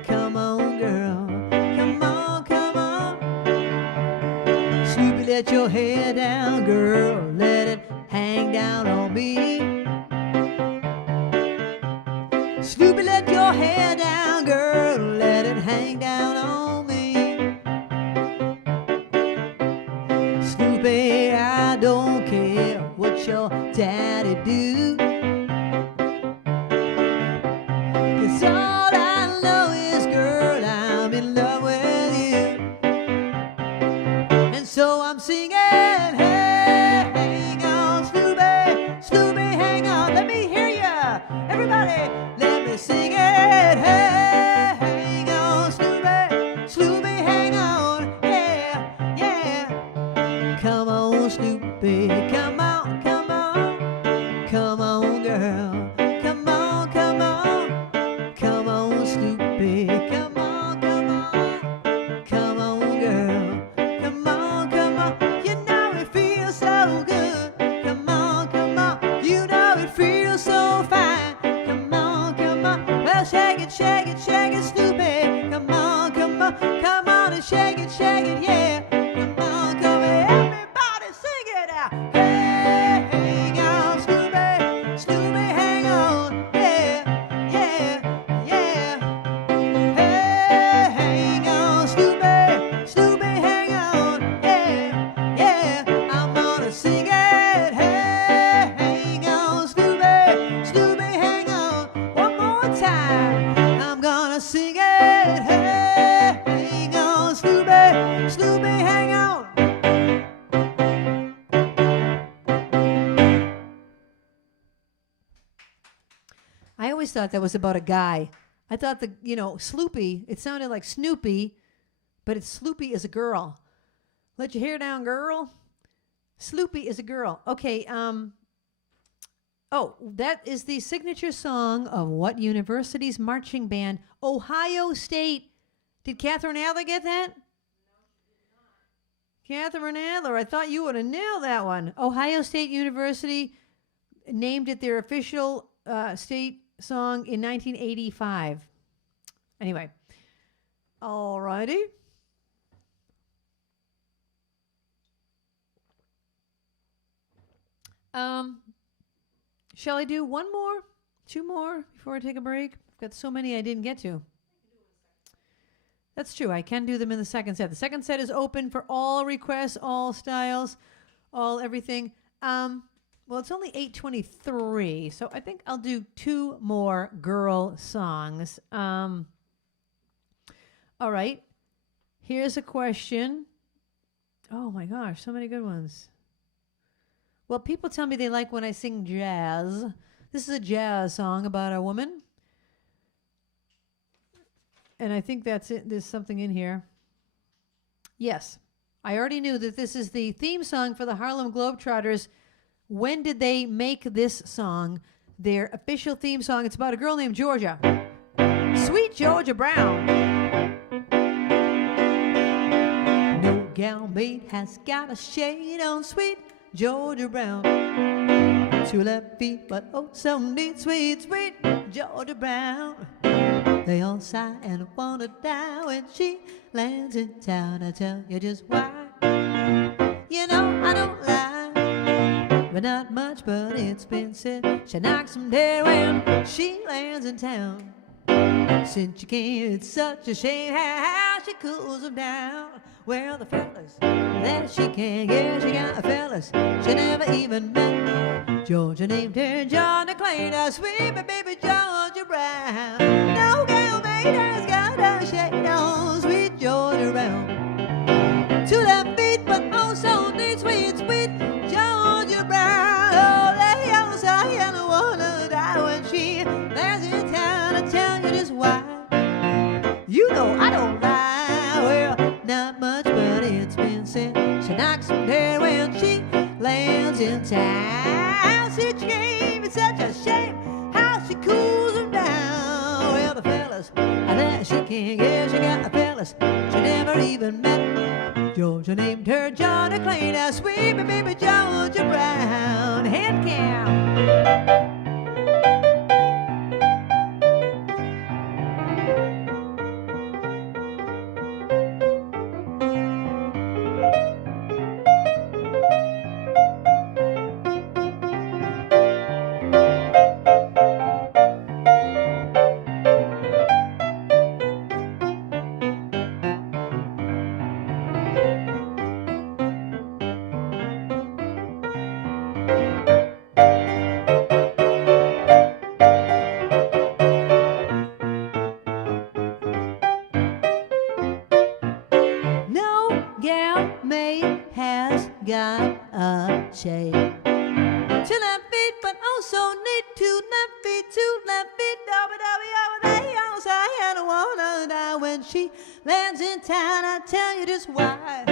Come on, girl, come on, come on. Sloopy, let your hair down, girl, let it hang down on me. Sloopy, let your hair down, girl, let it hang down on me. Sloopy, I I don't care what your daddy do. 'Cause all I know is, girl, I'm in love with you. And so I'm singing, hey, hang on, Sloopy, Sloopy, hang on. Let me hear ya, everybody. Let me sing it, hey, hang on, Sloopy, Sloopy, hang on, yeah, yeah. Come on, Sloopy, come on, come on, come on, girl, come on, come on, come on, Sloopy, come on, come on, come on, girl, come on, come on. You know it feels so good. Come on, you know it feels so fine. Come on, well shake it, shake it, shake it, Sloopy. Come on, come on and shake it, yeah. Come on, everybody sing it out. Hey, hang on, Sloopy, Sloopy, hang on, yeah, yeah, yeah. Hey, hang on, Sloopy, Sloopy, hang on, yeah, yeah. I'm gonna sing it. Hey, hang on, Sloopy, Sloopy, hang on. One more time. I'm gonna sing it. Hey, hang on, Sloopy, Sloopy, hang on. I always thought that was about a guy. I thought Sloopy, it sounded like Snoopy, but it's Sloopy is a girl. Let your hair down, girl. Sloopy is a girl. Okay, that is the signature song of what university's marching band? Ohio State. Did Catherine Adler get that? Catherine Adler, I thought you would have nailed that one. Ohio State University named it their official state song in 1985. Anyway, all righty. Shall I do one more, two more before I take a break? I've got so many I didn't get to. That's true. I can do them in the second set. The second set is open for all requests, all styles, all everything. Well, it's only 8:23, so I think I'll do two more girl songs. All right. Here's a question. Oh, my gosh, so many good ones. Well, people tell me they like when I sing jazz. This is a jazz song about a woman. And I think that's it. There's something in here. Yes. I already knew that this is the theme song for the Harlem Globetrotters. When did they make this song their official theme song? It's about a girl named Georgia. Sweet Georgia Brown. No gal mate has got a shade on sweet Georgia Brown. Two left feet, but oh so neat, sweet, sweet Georgia Brown. They all sigh and wanna die when she lands in town. I tell you just why. You know I don't lie, but not much, but it's been said she knocks them dead when she lands in town. Since she came, it's such a shame how she cools them down. Well, the fellas that she can get, she got fellas she never even met. Georgia named her John McClain, a sweet baby Georgia Brown. No gal mate has got a shade on sweet Georgia Brown. Two left feet, but oh so neat, sweet, sweet Georgia Brown. Oh, they all sigh and wanna die when she lands in town. I tell you just why. You know I don't lie. Well, not much, but it's been said she knocks them dead when she lands in town. Since she came, it's such a shame how she cools them down. Well, the fellas that she can't get, she got fellas she never even met. Georgia named her John McClain, a sweet baby Georgia Brown. Head count. got a shape. Two left feet, but also need two left feet, two left feet. They all say I don't wanna die when she lands in town. I tell you just why.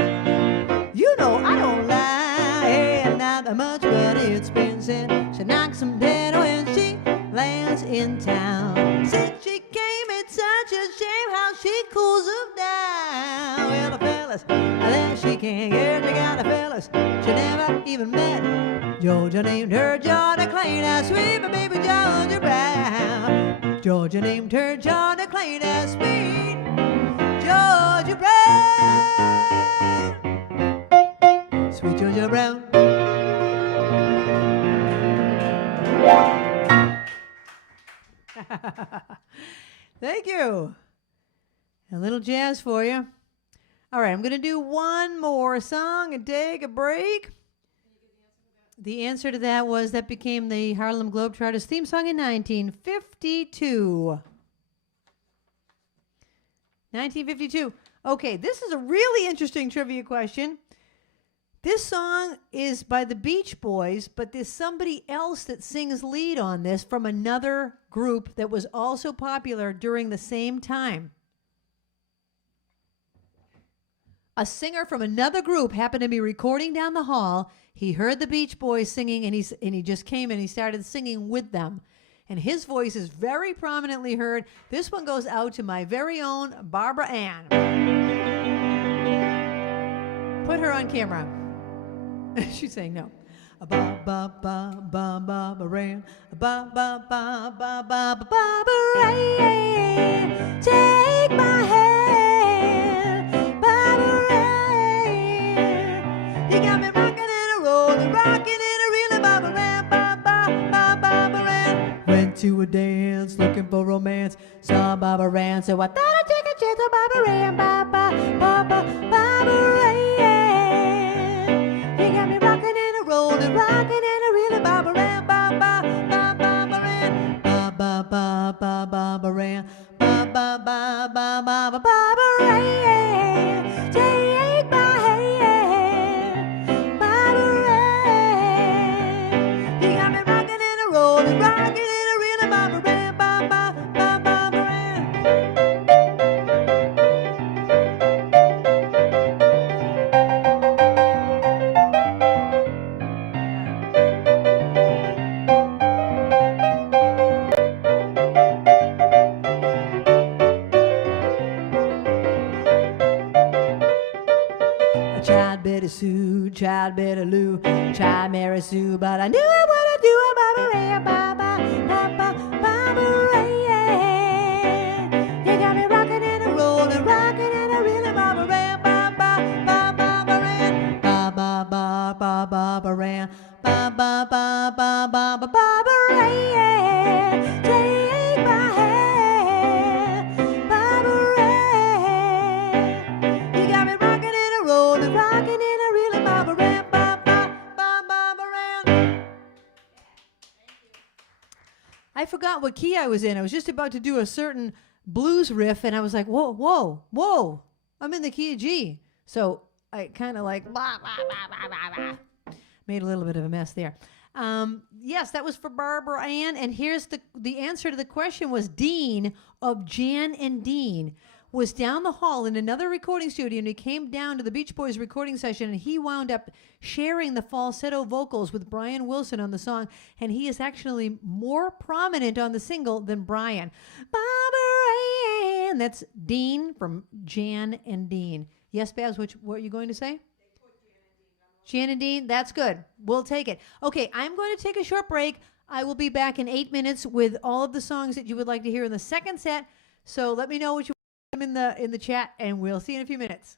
You know I don't lie, hey, not much, but it's been said she knocks them dead when she lands in town. Since she came, it's such a shame how she cools them down. Well, the fellas, that she can't get, you got the fellas she never even met. Georgia named her Georgia Clay, as sweet but baby Georgia Brown. Georgia named her Georgia Clay, as sweet Georgia Brown. Sweet Georgia Brown. Thank you. A little jazz for you. All right, I'm going to do one more song and take a break. The answer to that was that became the Harlem Globetrotters theme song in 1952. 1952. Okay, this is a really interesting trivia question. This song is by the Beach Boys, but there's somebody else that sings lead on this from another group that was also popular during the same time. A singer from another group happened to be recording down the hall. He heard the Beach Boys singing, and he just came and he started singing with them. And his voice is very prominently heard. This one goes out to my very own Barbara Ann. Put her on camera. She's saying no. Ba ba ba ba ba ba ran. Ba ba ba ba ba ba ba ran. Take my hand, Barbara Ann. You got me rocking and a rolling, rocking and a reeling, Barbara Ann. Ba ba ba ba ba ran. Went to a dance looking for romance. Saw Barbara Ann, so I thought I'd take a chance on Barbara Ann. Ba ba ba ba Barbara Ann. Rolling, rocking, and a reeling, Barbara Ann, ba ba ba ba ba ran, ba ba ba ba ba ba ran, ba ba ba ba ba ba ba ran. Take my hand, Barbara Ann. You got me rocking and a rolling, rocking and a reeling, Barbara Ann, ba ba ba ba ba ran. Sue, tried Betty Lou, tried Mary Sue, but I knew I wouldn't do it, Barbara Ann, ba ba ba ba Barbara Ann. You got me rocking and a rolling, rocking and a reeling, Barbara Ann, ba ba ba Barbara Ann, ba ba ba ba Barbara Ann, ba ba ba ba ba ba Barbara Ann. Take my hand, Barbara Ann. You got me rocking and a rolling, rocking and I forgot what key I was in. I was just about to do a certain blues riff, and I was like, whoa, whoa, whoa. I'm in the key of G. So I kind of like, blah, blah, blah, blah, blah, blah. Made a little bit of a mess there. Yes, that was for Barbara Ann. And here's the answer to the question was Dean of Jan and Dean was down the hall in another recording studio, and he came down to the Beach Boys recording session, and he wound up sharing the falsetto vocals with Brian Wilson on the song, and he is actually more prominent on the single than Brian. Barbara Ann. That's Dean from Jan and Dean. Yes, Babs, what are you going to say? Jan and Dean, that's good. We'll take it. Okay, I'm going to take a short break. I will be back in 8 minutes with all of the songs that you would like to hear in the second set. So let me know what you in the chat, and we'll see you in a few minutes.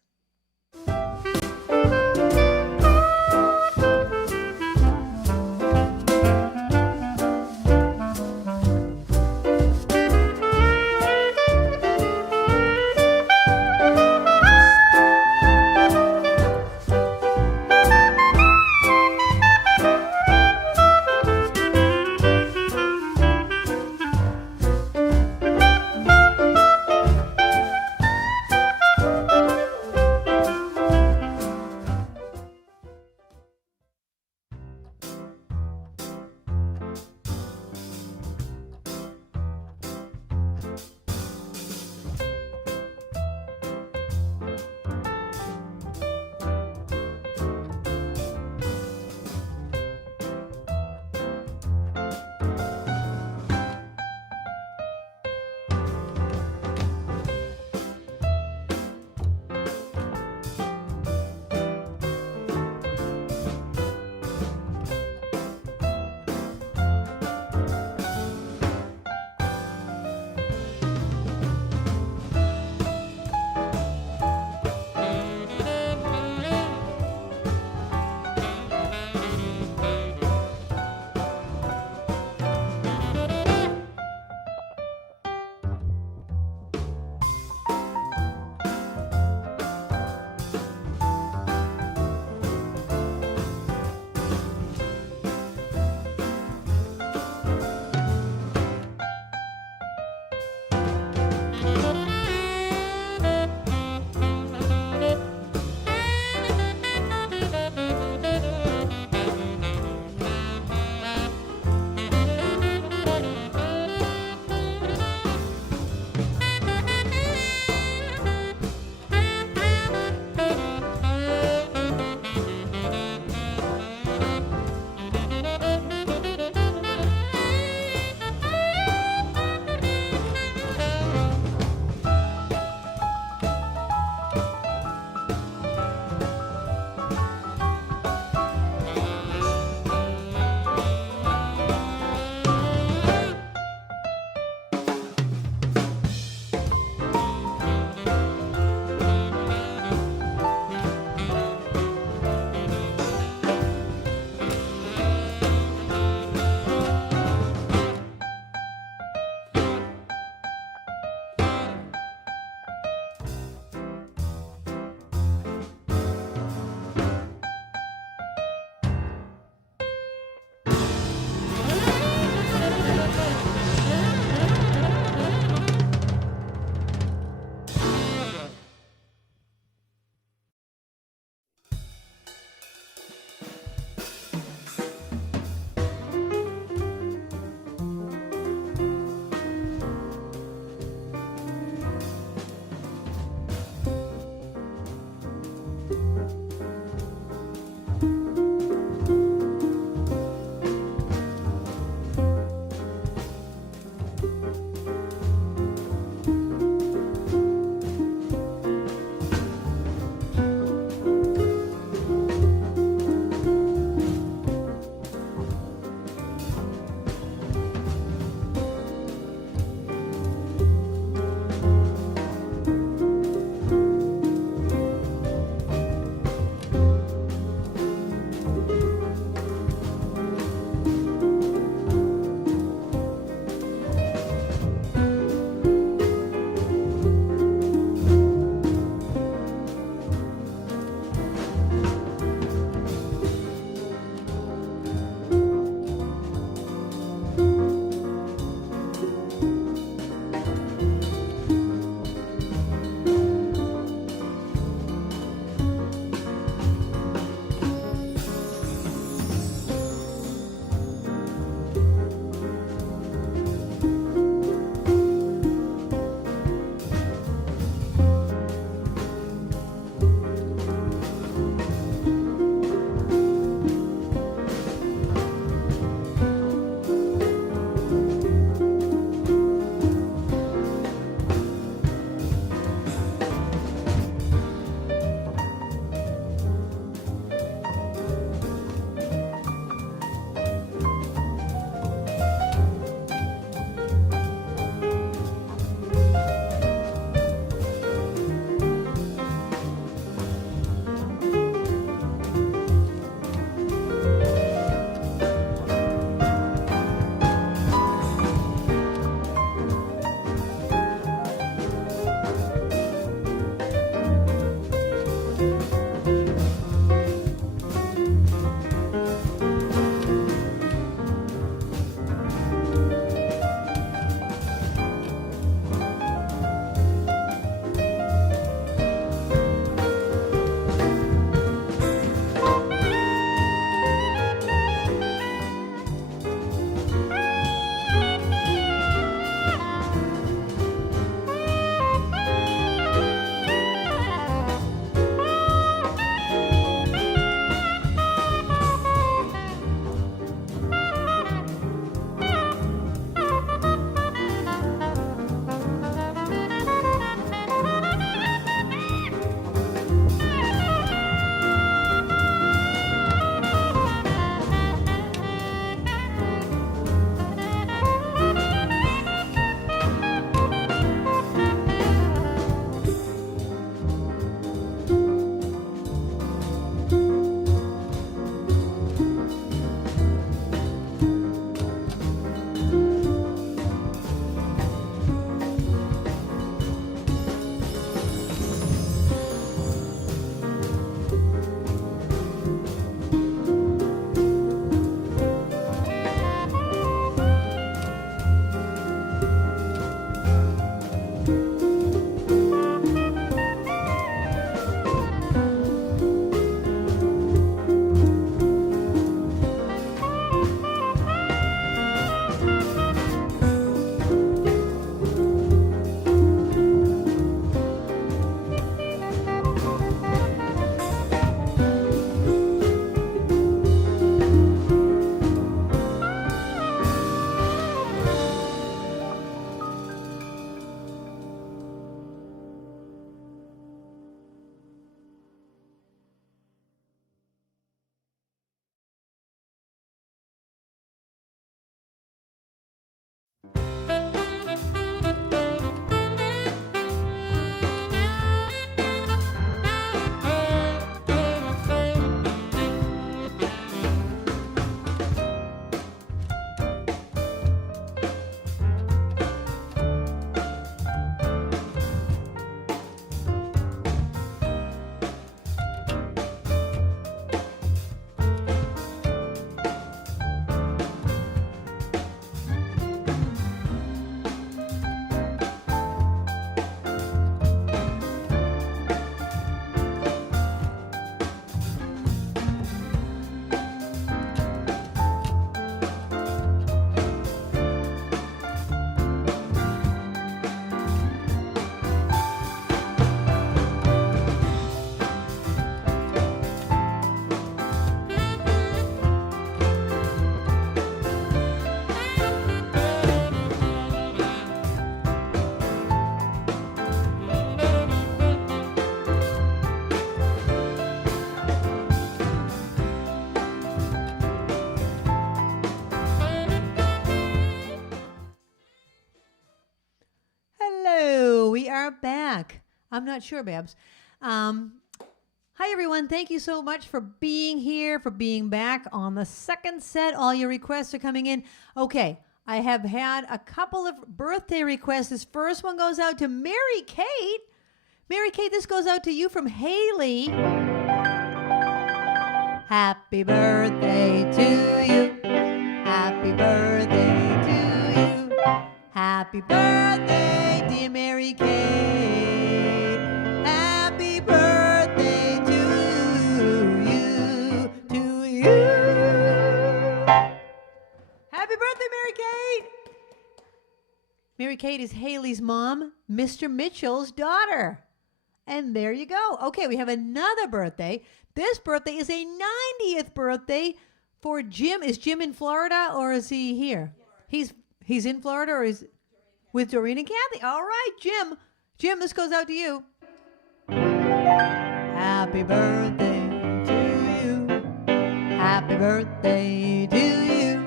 are back. I'm not sure, Babs. Hi, everyone. Thank you so much for being here, for being back on the second set. All your requests are coming in. Okay, I have had a couple of birthday requests. This first one goes out to Mary Kate. Mary Kate, this goes out to you from Haley. Happy birthday to you. Happy birthday to you. Happy birthday, dear Mary Kate. Happy birthday to you, to you. Happy birthday, Mary Kate. Mary Kate is Haley's mom, Mr. Mitchell's daughter. And there you go. Okay, we have another birthday. This birthday is a 90th birthday for Jim. Is Jim in Florida or is he here? He's in Florida or is with Doreen and Kathy. All right, Jim. Jim, this goes out to you. Happy birthday to you. Happy birthday to you.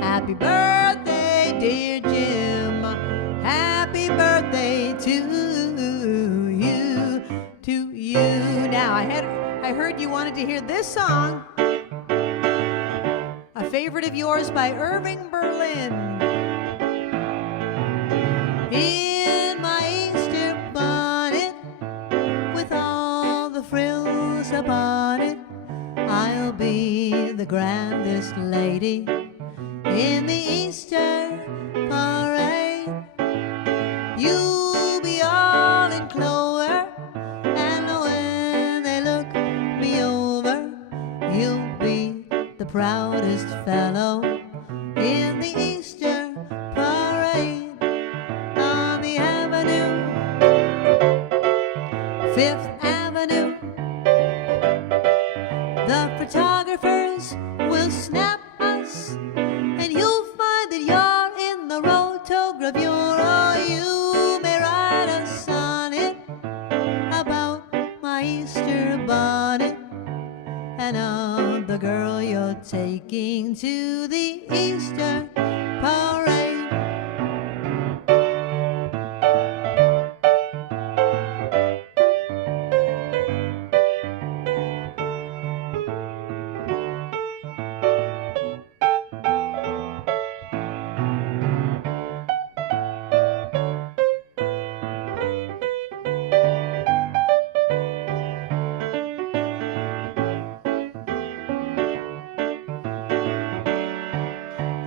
Happy birthday, dear Jim. Happy birthday to you. To you. Now, I heard you wanted to hear this song. A favorite of yours by Irving Berlin. In my Easter bonnet, with all the frills upon it, I'll be the grandest lady in the Easter parade. You'll be all in clover, and when they look me over, you'll be the proudest fellow in the Easter parade. On the avenue, Fifth Avenue, the photographers will snap us, and you'll find that you're in the rotogravure, or you may write a sonnet about my Easter bonnet and of the girl you're taking to the Easter parade.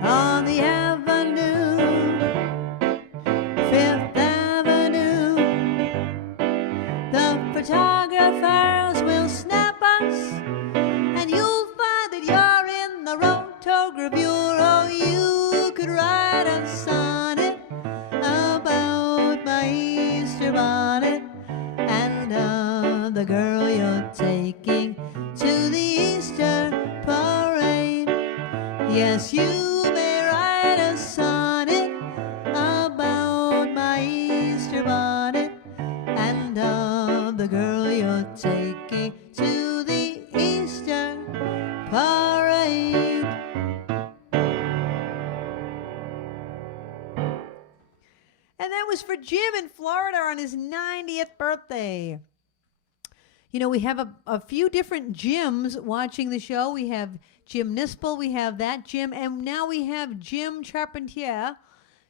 On the avenue, Fifth Avenue, the photographers will snap us, and you'll find that you're in the rotogravure, or you could write a sonnet about my Easter bonnet and the girl you're taking to the Easter parade. Yes, you may write a sonnet about my Easter bonnet and of the girl you're taking to the Easter parade. And that was for Jim in Florida on his 90th birthday. You know, we have a few different Jims watching the show. We have Jim Nispel, we have that Jim, and now we have Jim Charpentier.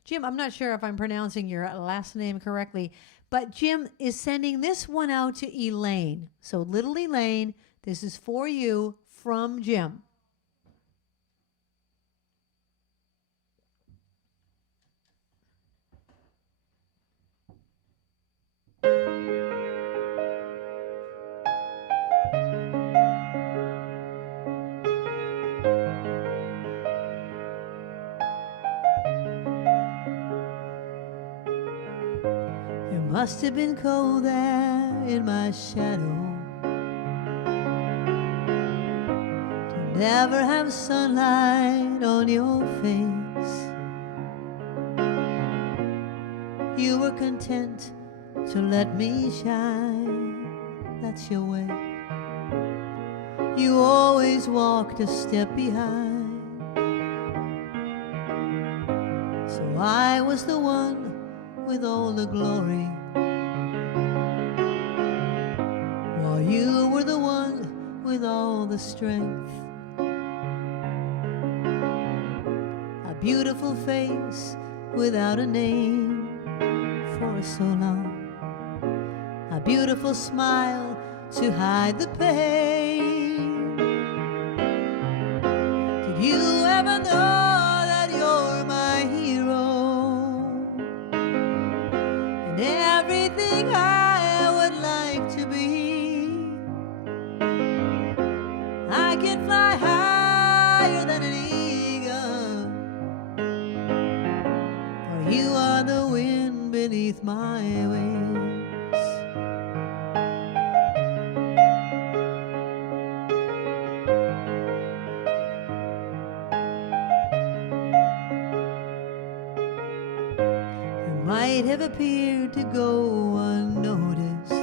Jim, I'm not sure if I'm pronouncing your last name correctly, but Jim is sending this one out to Elaine. So, little Elaine, this is for you from Jim. Must have been cold there in my shadow to never have sunlight on your face. You were content to let me shine, that's your way. You always walked a step behind, so I was the one with all the glory with all the strength. A beautiful face without a name for so long. A beautiful smile to hide the pain. Did you ever know that you're my hero? And everything I would like to be. I can fly higher than an eagle, for you are the wind beneath my wings. Might have appeared to go unnoticed,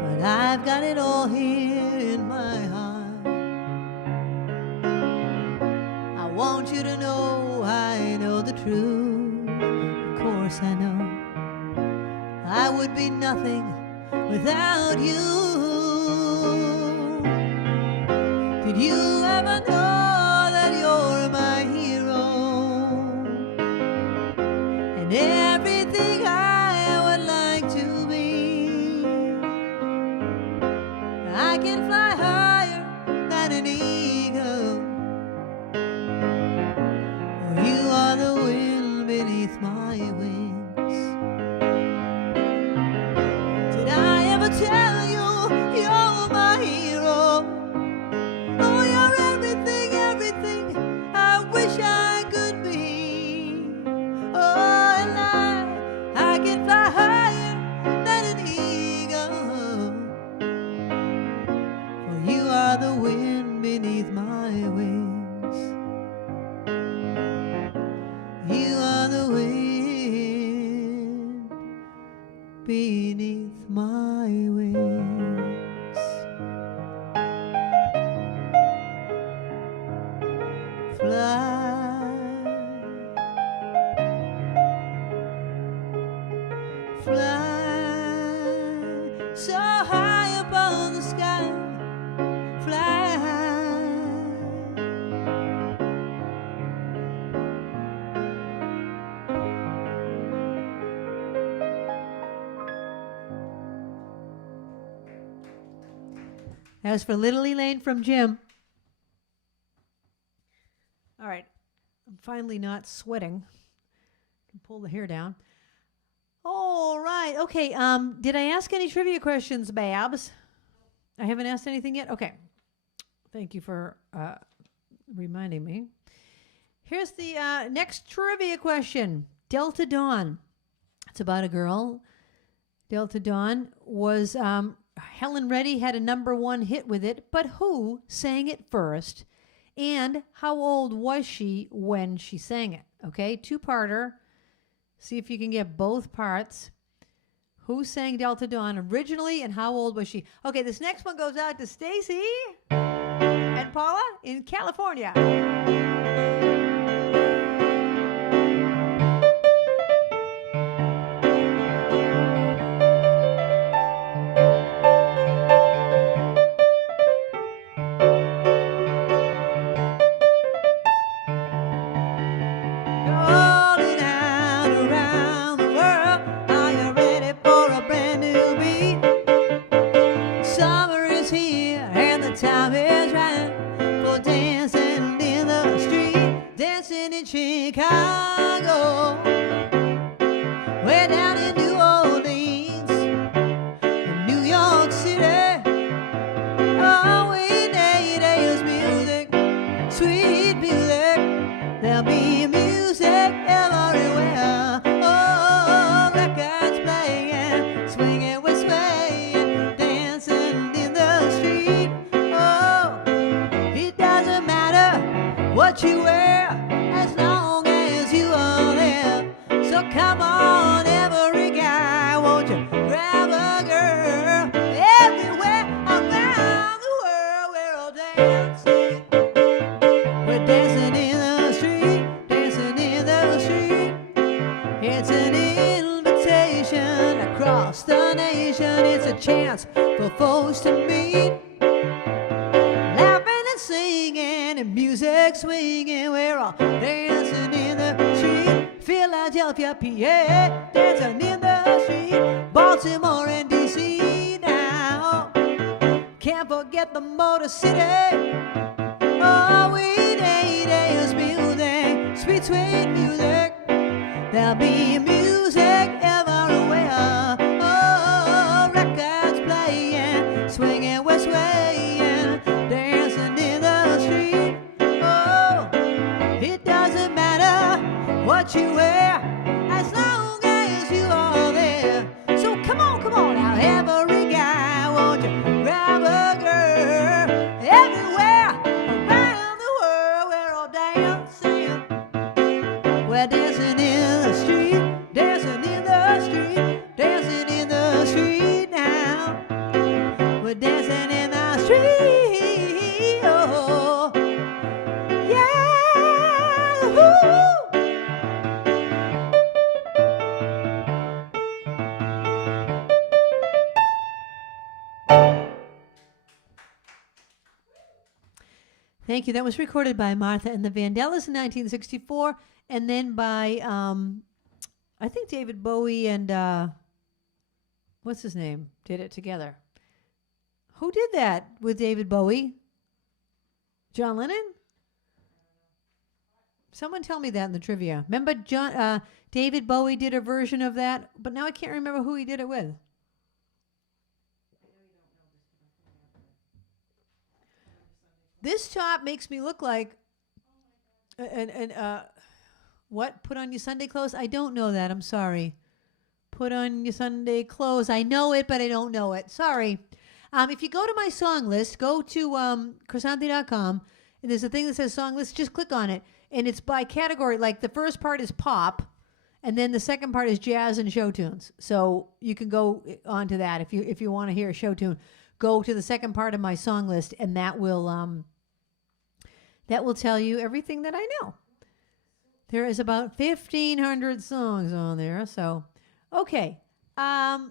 but I've got it all here in my heart. I want you to know I know the truth. Of course I know I would be nothing without you. Did you ever know that you're my hero? And everything I would like to be. I can fly higher than an eagle, for you are the wind beneath my wings. Did I ever tell you you're my hero? Oh, you're everything, everything I wish I could be. Oh, I can fly higher than an eagle, for you are the wind beneath my wings. You are the wind beneath my wings. Fly, fly so high above the sky. Fly. As for Little Elaine from Jim. All right, I'm finally not sweating. Can pull the hair down. All right. Okay. Did I ask any trivia questions, Babs? I haven't asked anything yet? Okay. Thank you for reminding me. Here's the next trivia question. Delta Dawn. It's about a girl. Delta Dawn was, Helen Reddy had a #1 hit with it, but who sang it first? And how old was she when she sang it? Okay, two-parter. See if you can get both parts. Who sang Delta Dawn originally and how old was she? Okay, this next one goes out to Stacy and Paula in California. Chicago, way down in New Orleans, in New York City. Oh, we need is music, sweet music. There'll be music everywhere. Oh, records playing, swinging with swaying, dancing in the street. Oh, it doesn't matter what you wear, as long as you are there. So come on, every guy, won't you grab a girl? Everywhere around the world, we're all dancing. We're dancing in the street, dancing in the street. It's an invitation across the nation. It's a chance for folks supposed to meet. Laughing and singing and music swinging. We're all dancing in the street. Philadelphia, PA, dancing in the street. Baltimore and DC now. Can't forget the Motor City. Oh, we dance music, sweet, sweet music. There'll be music everywhere. Oh, records playing, swinging, we're swaying, dancing in the street. Oh, it doesn't matter what you wear, as long as you are there. So come on now, every guy, won't you grab a girl? Everywhere around the world, we're all dancing. We're dancing in the street, dancing in the street, dancing in the street now. We're dancing in the street, oh, yeah, woo. Thank you. That was recorded by Martha and the Vandellas in 1964, and then by, I think David Bowie and, what's his name, did it together. Who did that with David Bowie? John Lennon? Someone tell me that in the trivia. Remember David Bowie did a version of that, but now I can't remember who he did it with. This top makes me look like, what? Put on your Sunday clothes? I don't know that. I'm sorry. Put on your Sunday clothes. I know it, but I don't know it. Sorry. If you go to my song list, go to Krisanthi.com, and there's a thing that says song list. Just click on it, and it's by category. Like the first part is pop, and then the second part is jazz and show tunes. So you can go onto that if you want to hear a show tune. Go to the second part of my song list, and that will tell you everything that I know. There is about 1,500 songs on there. So, okay.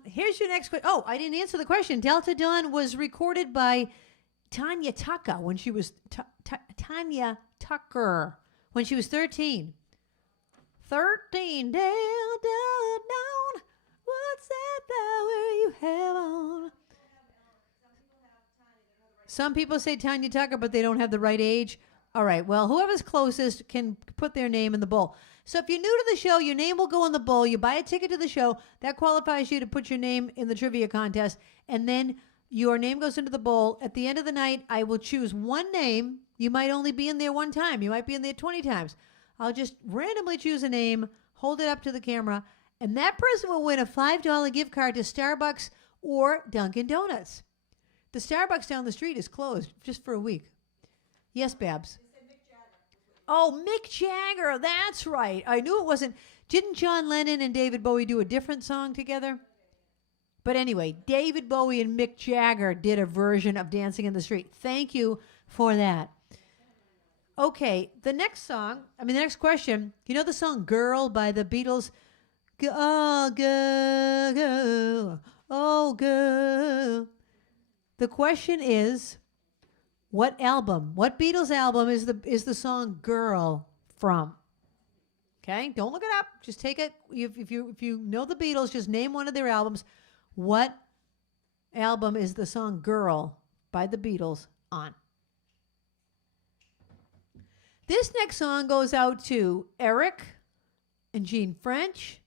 Here's your next question. Oh, I didn't answer the question. Delta Dawn was recorded by Tanya Tucker when she was Tanya Tucker when she was 13. 13 Delta Dawn. What's that power you have on? Some people say Tanya Tucker, but they don't have the right age. All right, well, whoever's closest can put their name in the bowl. So if you're new to the show, your name will go in the bowl. You buy a ticket to the show. That qualifies you to put your name in the trivia contest. And then your name goes into the bowl. At the end of the night, I will choose one name. You might only be in there one time. You might be in there 20 times. I'll just randomly choose a name, hold it up to the camera, and that person will win a $5 gift card to Starbucks or Dunkin' Donuts. The Starbucks down the street is closed just for a week. Yes, Babs. Oh, Mick Jagger. That's right. I knew it wasn't. Didn't John Lennon and David Bowie do a different song together? But anyway, David Bowie and Mick Jagger did a version of Dancing in the Street. Thank you for that. Okay, the next question. You know the song Girl by the Beatles? Oh, girl, oh, girl. The question is, what Beatles album is the song Girl from? Okay, don't look it up. Just take it. If you know the Beatles, just name one of their albums. What album is the song Girl by the Beatles on? This next song goes out to Eric and Jean French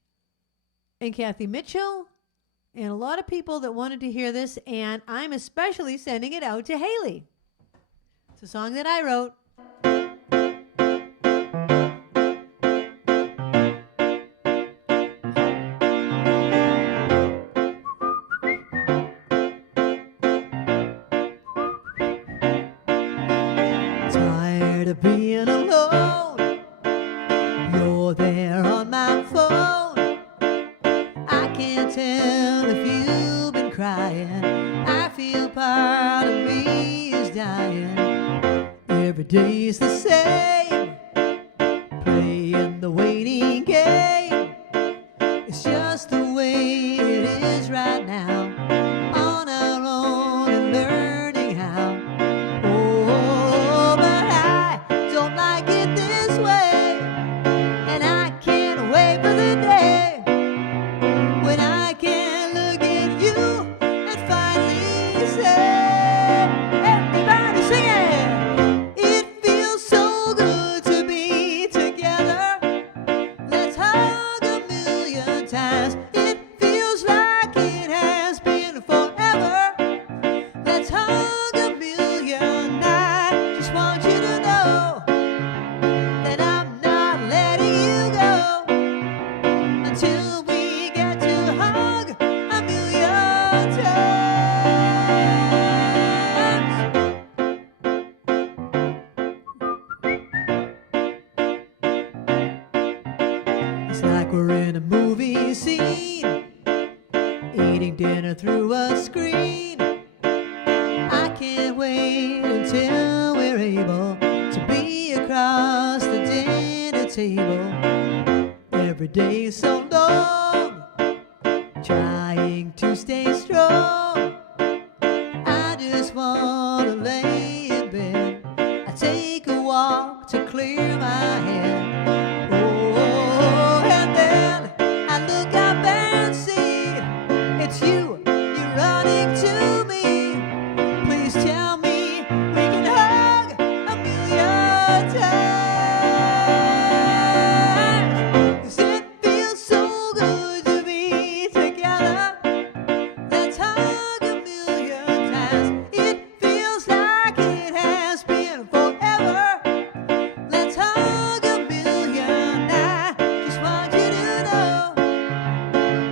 and Kathy Mitchell and a lot of people that wanted to hear this, and I'm especially sending it out to Haley. It's a song that I wrote. Tired of being alone. You're there on my phone. I can't tell if you've been crying. I feel part of me is dying. Every day's the same, playing the waiting game. It's just the way it is right now. On our own like we're in a movie scene, eating dinner through a screen. I can't wait until we're able to be across the dinner table. Every day so long, trying to stay strong. I just want to lay in bed. I take a walk to clear my head. Oh, and then I look up and see it's you. You're running to me. Please tell me we can hug a million times. 'Cause it feels so good to be together. Let's hug a million times. It feels like it has been forever. Let's hug a million. I just want you to know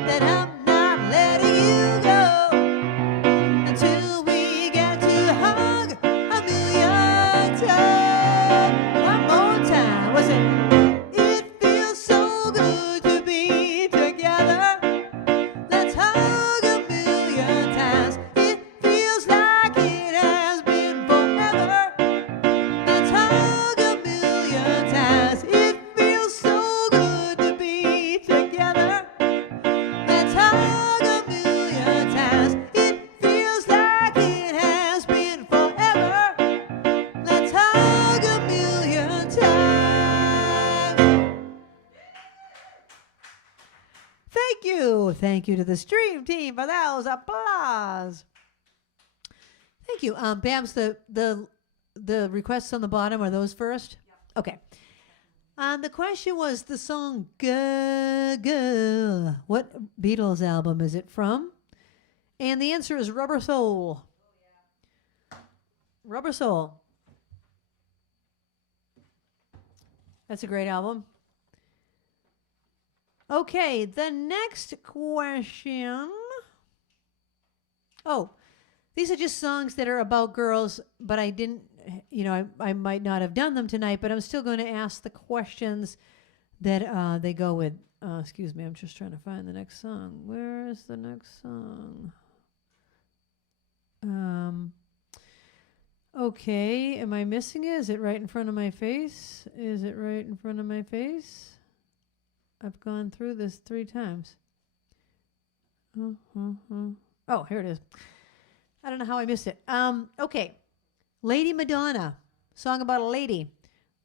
that I'm not letting you go until we get to hug a million times. One more time, what's it? It feels so good to be together. Let's hug a million times. It feels like it has been forever. Let's hug a million times. It feels so good to be together. Let's hug a million times. It feels like it has been forever. Let's hug a million times. Thank you. Thank you to the stream team for those applause. Thank you. Babs, the requests on the bottom, are those first? Okay. The question was the song Girl. What Beatles album is it from? And the answer is Rubber Soul. Rubber Soul. That's a great album. Okay, the next question. Oh, these are just songs that are about girls, but I didn't, I might not have done them tonight, but I'm still going to ask the questions that they go with. Excuse me, I'm just trying to find the next song. Where is the next song? Okay, am I missing it? Is it right in front of my face? Is it right in front of my face? I've gone through this 3 times. Oh, here it is. I don't know how I missed it. Okay. Lady Madonna. Song about a lady.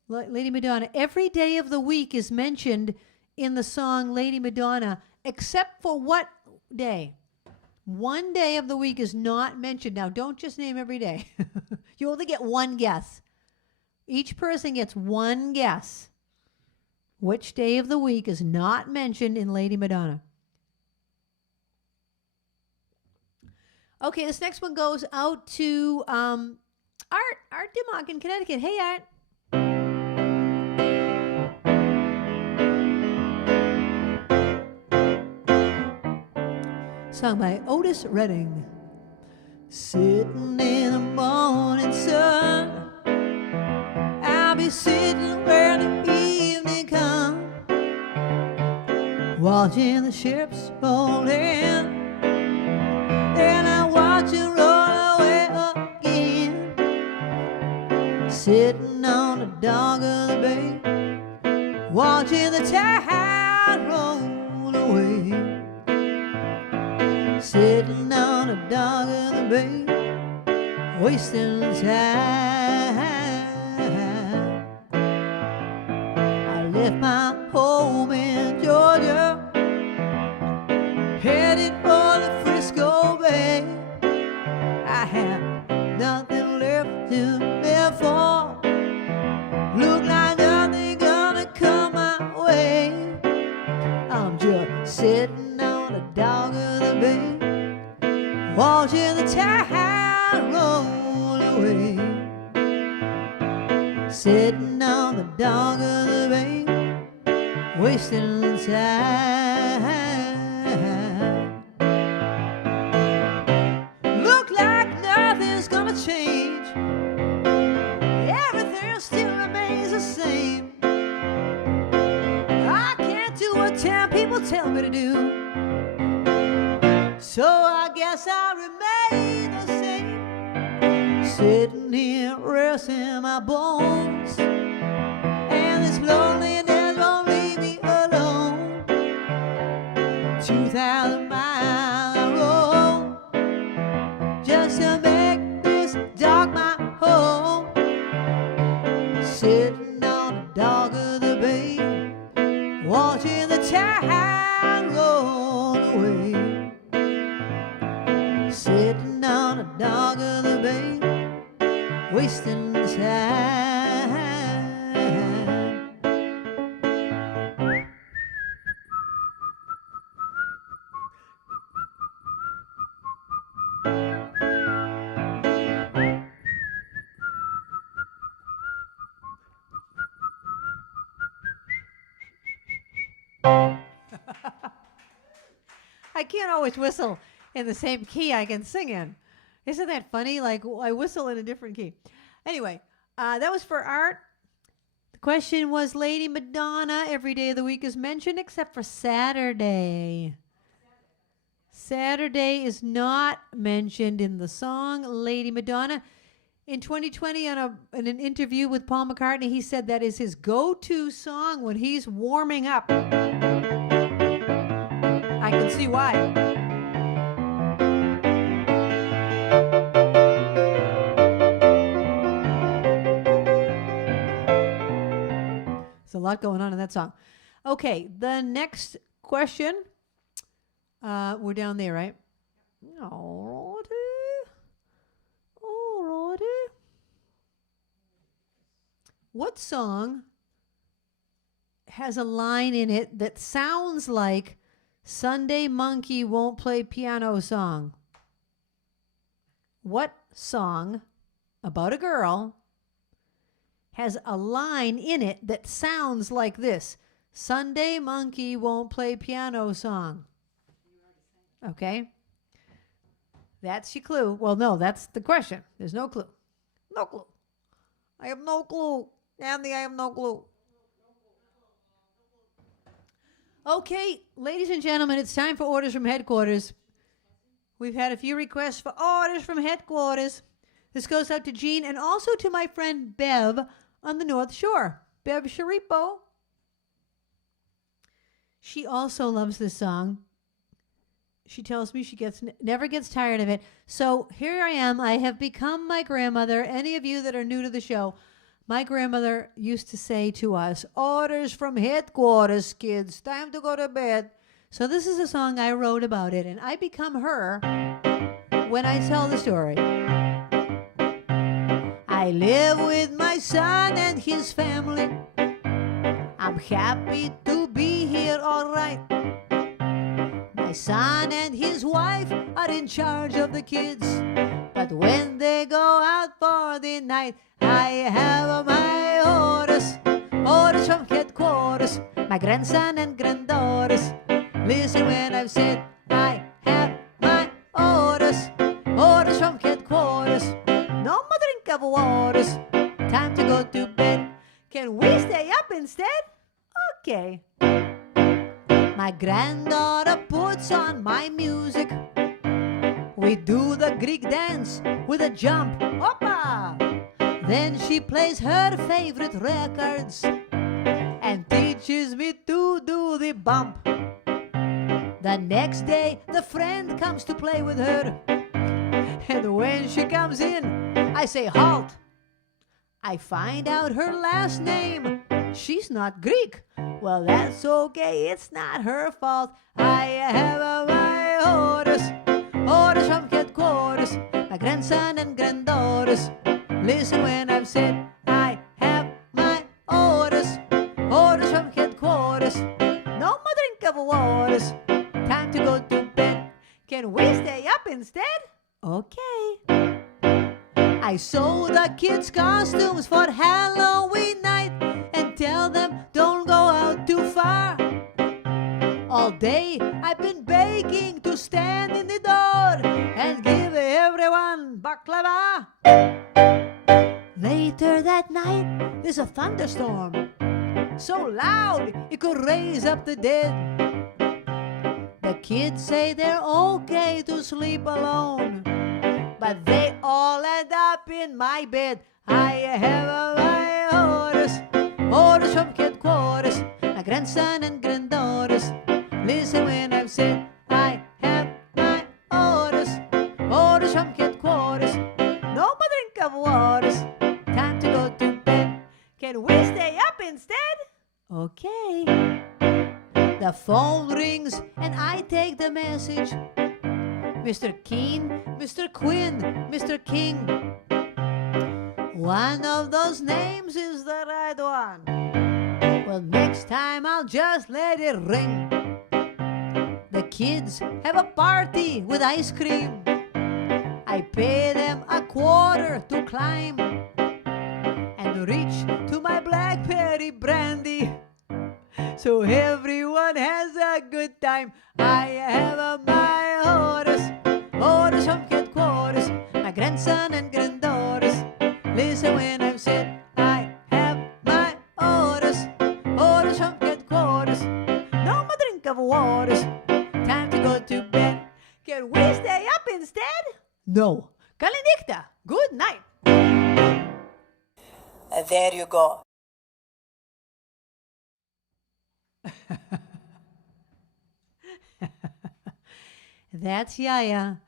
Lady Madonna. Every day of the week is mentioned in the song Lady Madonna, except for what day? One day of the week is not mentioned. Now, don't just name every day. You only get one guess. Each person gets one guess. Which day of the week is not mentioned in Lady Madonna? Okay, this next one goes out to Art Dimmock in Connecticut. Hey, Art. Sung by Otis Redding. Sitting in the morning sun, I'll be sitting where the evening comes, watching the ships roll in. Then I watch it roll away again, sitting on the dock of the bay, watching the tide roll away. Sitting on the dock of the bay, wasting time. I left my home in Georgia, headed for the Frisco Bay. I have nothing left to live for. Look like nothing gonna come my way. I'm just sitting on the dock of the bay, watching the tide roll away. Sitting on the dock of the bay, wasting time. Look like nothing's gonna change. Everything still remains the same. I can't do a temp me to do. So I guess I'll remain the same, sitting here resting my bones, and this loneliness won't leave me alone. 2,000 miles I roll just to make this dark my home, sitting on the dock of the bay, watching the tide roll away. Sitting on the dock of the bay, wasting the time. I can't always whistle in the same key I can sing in. Isn't that funny? Like, I whistle in a different key. Anyway, that was for Art. The question was Lady Madonna. Every day of the week is mentioned except for Saturday. Saturday is not mentioned in the song Lady Madonna. In 2020, in an interview with Paul McCartney, he said that is his go-to song when he's warming up. I can see why. There's a lot going on in that song. Okay, the next question. We're down there, right? Alrighty. What song has a line in it that sounds like Sunday Monkey Won't Play Piano song? What song about a girl has a line in it that sounds like this? Sunday Monkey Won't Play Piano song. Okay. That's your clue. Well, no, that's the question. There's no clue. No clue. I have no clue. Andy, I have no clue. Okay, ladies and gentlemen, it's time for orders from headquarters. We've had a few requests for orders from headquarters. This goes out to Jean and also to my friend Bev on the North Shore. Bev Sharipo. She also loves this song. She tells me she never gets tired of it. So here I am. I have become my grandmother. Any of you that are new to the show, my grandmother used to say to us, orders from headquarters, kids. Time to go to bed. So this is a song I wrote about it, and I become her when I tell the story. I live with my son and his family. I'm happy to be here, all right. My son and his wife are in charge of the kids, but when they go out for the night, I have my orders, orders from headquarters, my grandson and granddaughters. Listen when I've said I have my orders, orders from headquarters. No more drink of waters, time to go to bed. Can we stay up instead? Okay. My granddaughter puts on my music. We do the Greek dance with a jump. Hoppa! Then she plays her favorite records and teaches me to do the bump. The next day, the friend comes to play with her. And when she comes in, I say, halt. I find out her last name. She's not Greek. Well, that's okay. It's not her fault. I have my orders, orders from headquarters, my grandson and granddaughters. Listen when I've said I have my orders, orders from headquarters. No more drink of waters. Time to go to bed. Can we stay up instead? Okay. I sew the kids' costumes for Halloween night and tell them don't go out too far. All day I've been begging to stand in the door and give everyone baklava. Later that night there's a thunderstorm, so loud it could raise up the dead. kids say they're okay to sleep alone, but they all end up in my bed. I have my orders from headquarters, my grandson and granddaughters. Listen when I've said I have my orders from headquarters. No more drink of waters, time to go to bed. Can we stay up instead? Okay. The phone rings and I take the message. Mr. Keen, Mr. Quinn, Mr. King. One of those names is the right one. Well, next time I'll just let it ring. The kids have a party with ice cream. I pay them $25 to climb and reach to my blackberry brandy, so everyone has a good time. I have my orders from headquarters, my grandson and granddaughters. Listen when I've said I have my orders from headquarters. No more drink of waters, time to go to bed. Can we stay up instead? No. Kalindikta, good night. There you go. That's Yaya.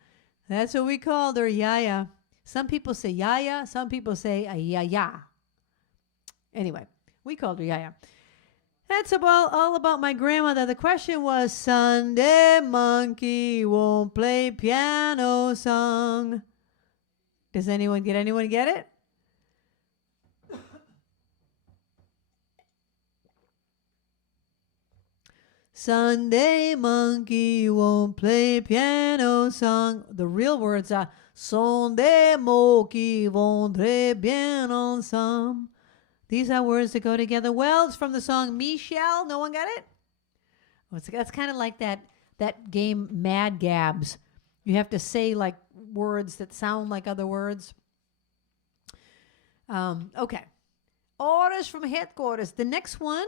That's what we called her, Yaya. Some people say Yaya, some people say Yaya. Anyway, we called her Yaya. That's all about my grandmother. The question was, Sunday monkey won't play piano song. Does anyone get it? Sunday monkey won't play piano song. The real words are Sunday monkey won't play piano song. These are words that go together well. It's from the song Michelle. No one got it? That's kind of like that game Mad Gabs. You have to say like words that sound like other words. Okay. Orders from headquarters. The next one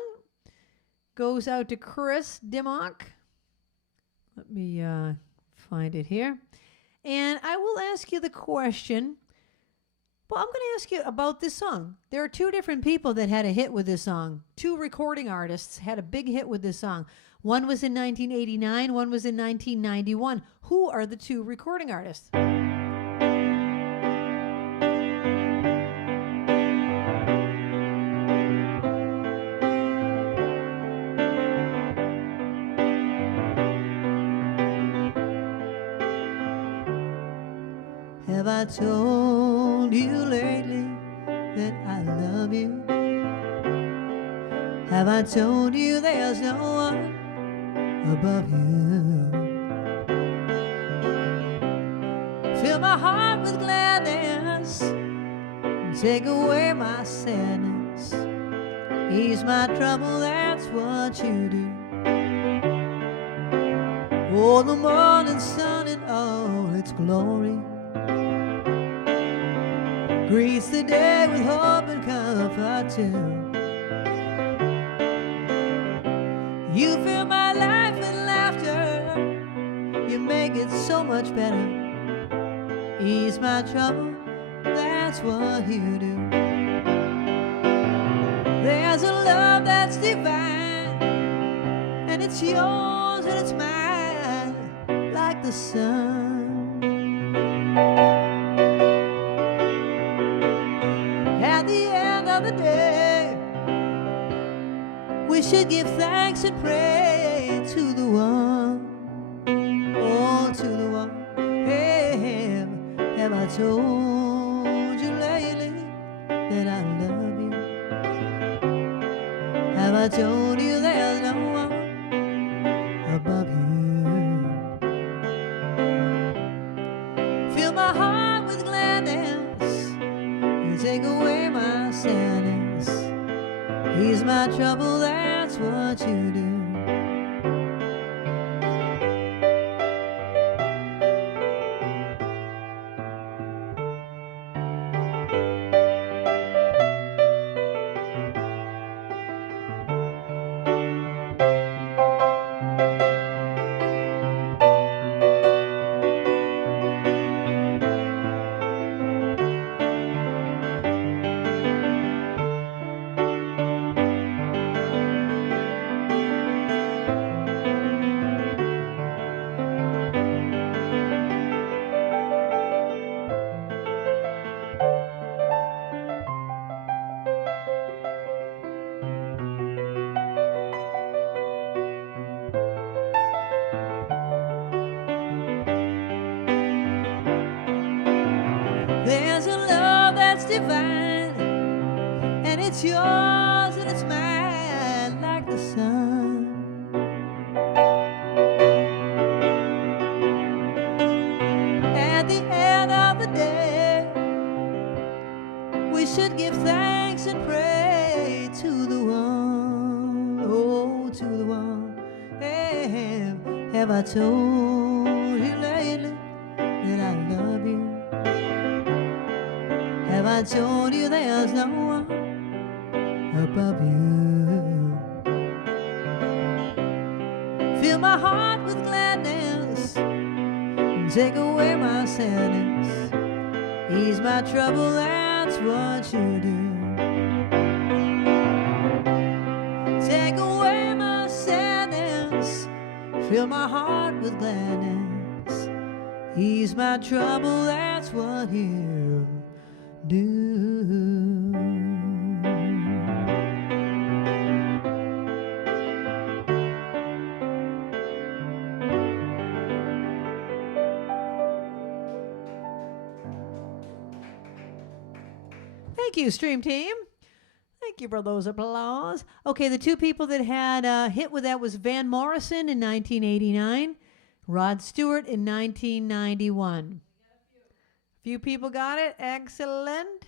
goes out to Chris Dimmock. Let me find it here. And I will ask you the question. Well, I'm going to ask you about this song. There are two different people that had a hit with this song. Two recording artists had a big hit with this song. One was in 1989, one was in 1991. Who are the two recording artists? Have I told you lately that I love you? Have I told you there's no one above you? Fill my heart with gladness, take away my sadness, ease my trouble, that's what you do. Oh, the morning sun in all its glory greets the day with hope and comfort too. You fill my life with laughter, you make it so much better. Ease my trouble, that's what you do. There's a love that's divine, and it's yours and it's mine, like the sun. At the end of the day, we should give thanks and pray to the one, oh, to the one. Hey, have I told you lately that I love you? Have I told you there's no one above you? Fill my heart with gladness, you take away my sadness, ease my trouble, that's what you do. It's yours and it's mine like the sun. At the end of the day, we should give thanks and pray to the one, oh, to the one. Hey, have I told you lately that I love you? Have I told you there's no one above you? Fill my heart with gladness and take away my sadness. Ease my trouble, that's what you do. Take away my sadness, fill my heart with gladness. Ease my trouble, that's what you do. Thank you, Stream Team. Thank you for those applause. Okay, the two people that had a hit with that was Van Morrison in 1989, Rod Stewart in 1991. Few people got it. Excellent.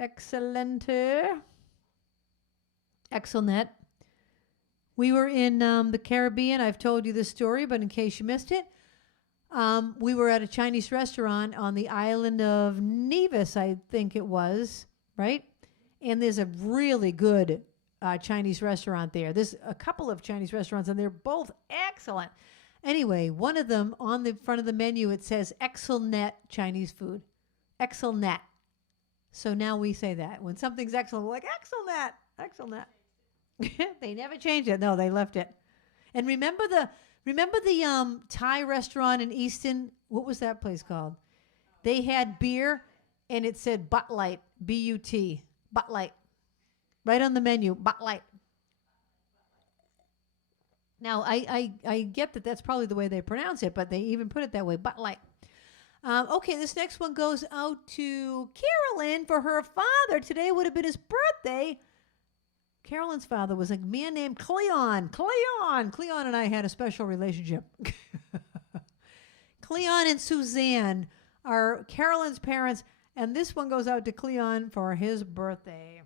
Excellenter. Excellent. We were in the Caribbean. I've told you this story, but in case you missed it, we were at a Chinese restaurant on the island of Nevis, I think it was, right? And there's a really good Chinese restaurant there. There's a couple of Chinese restaurants, and they're both excellent. Anyway, one of them, on the front of the menu, it says Excellent Chinese food. Excellent. So now we say that. When something's excellent, we're like, Excellent, excellent. They never changed it. No, they left it. And remember the Thai restaurant in Easton? What was that place called? They had beer, and it said Butt Light, B-U-T, Butt Light. Right on the menu, Butt Light. Now, I get that that's probably the way they pronounce it, but they even put it that way, Butt Light. Okay, this next one goes out to Carolyn for her father. Today would have been his birthday. Carolyn's father was a man named Cleon. Cleon and I had a special relationship. Cleon and Suzanne are Carolyn's parents, and this one goes out to Cleon for his birthday.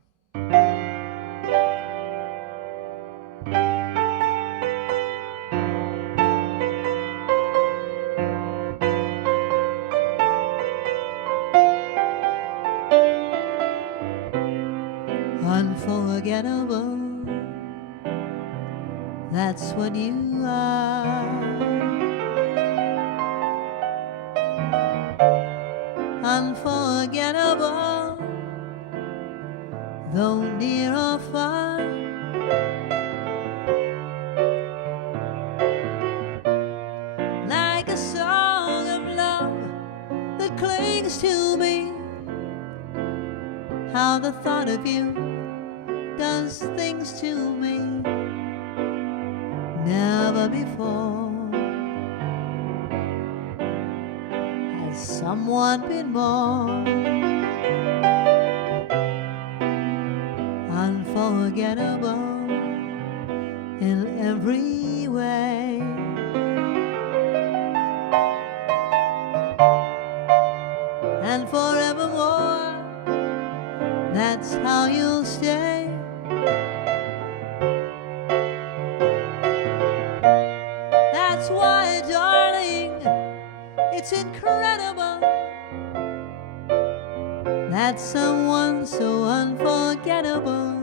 Unforgettable, that's what you are. Unforgettable, though near or far. Like a song of love that clings to me. How the thought of you does things to me never before has someone been more unforgettable in every way. And forevermore, that's how you'll stay. That's why, darling, it's incredible that someone so unforgettable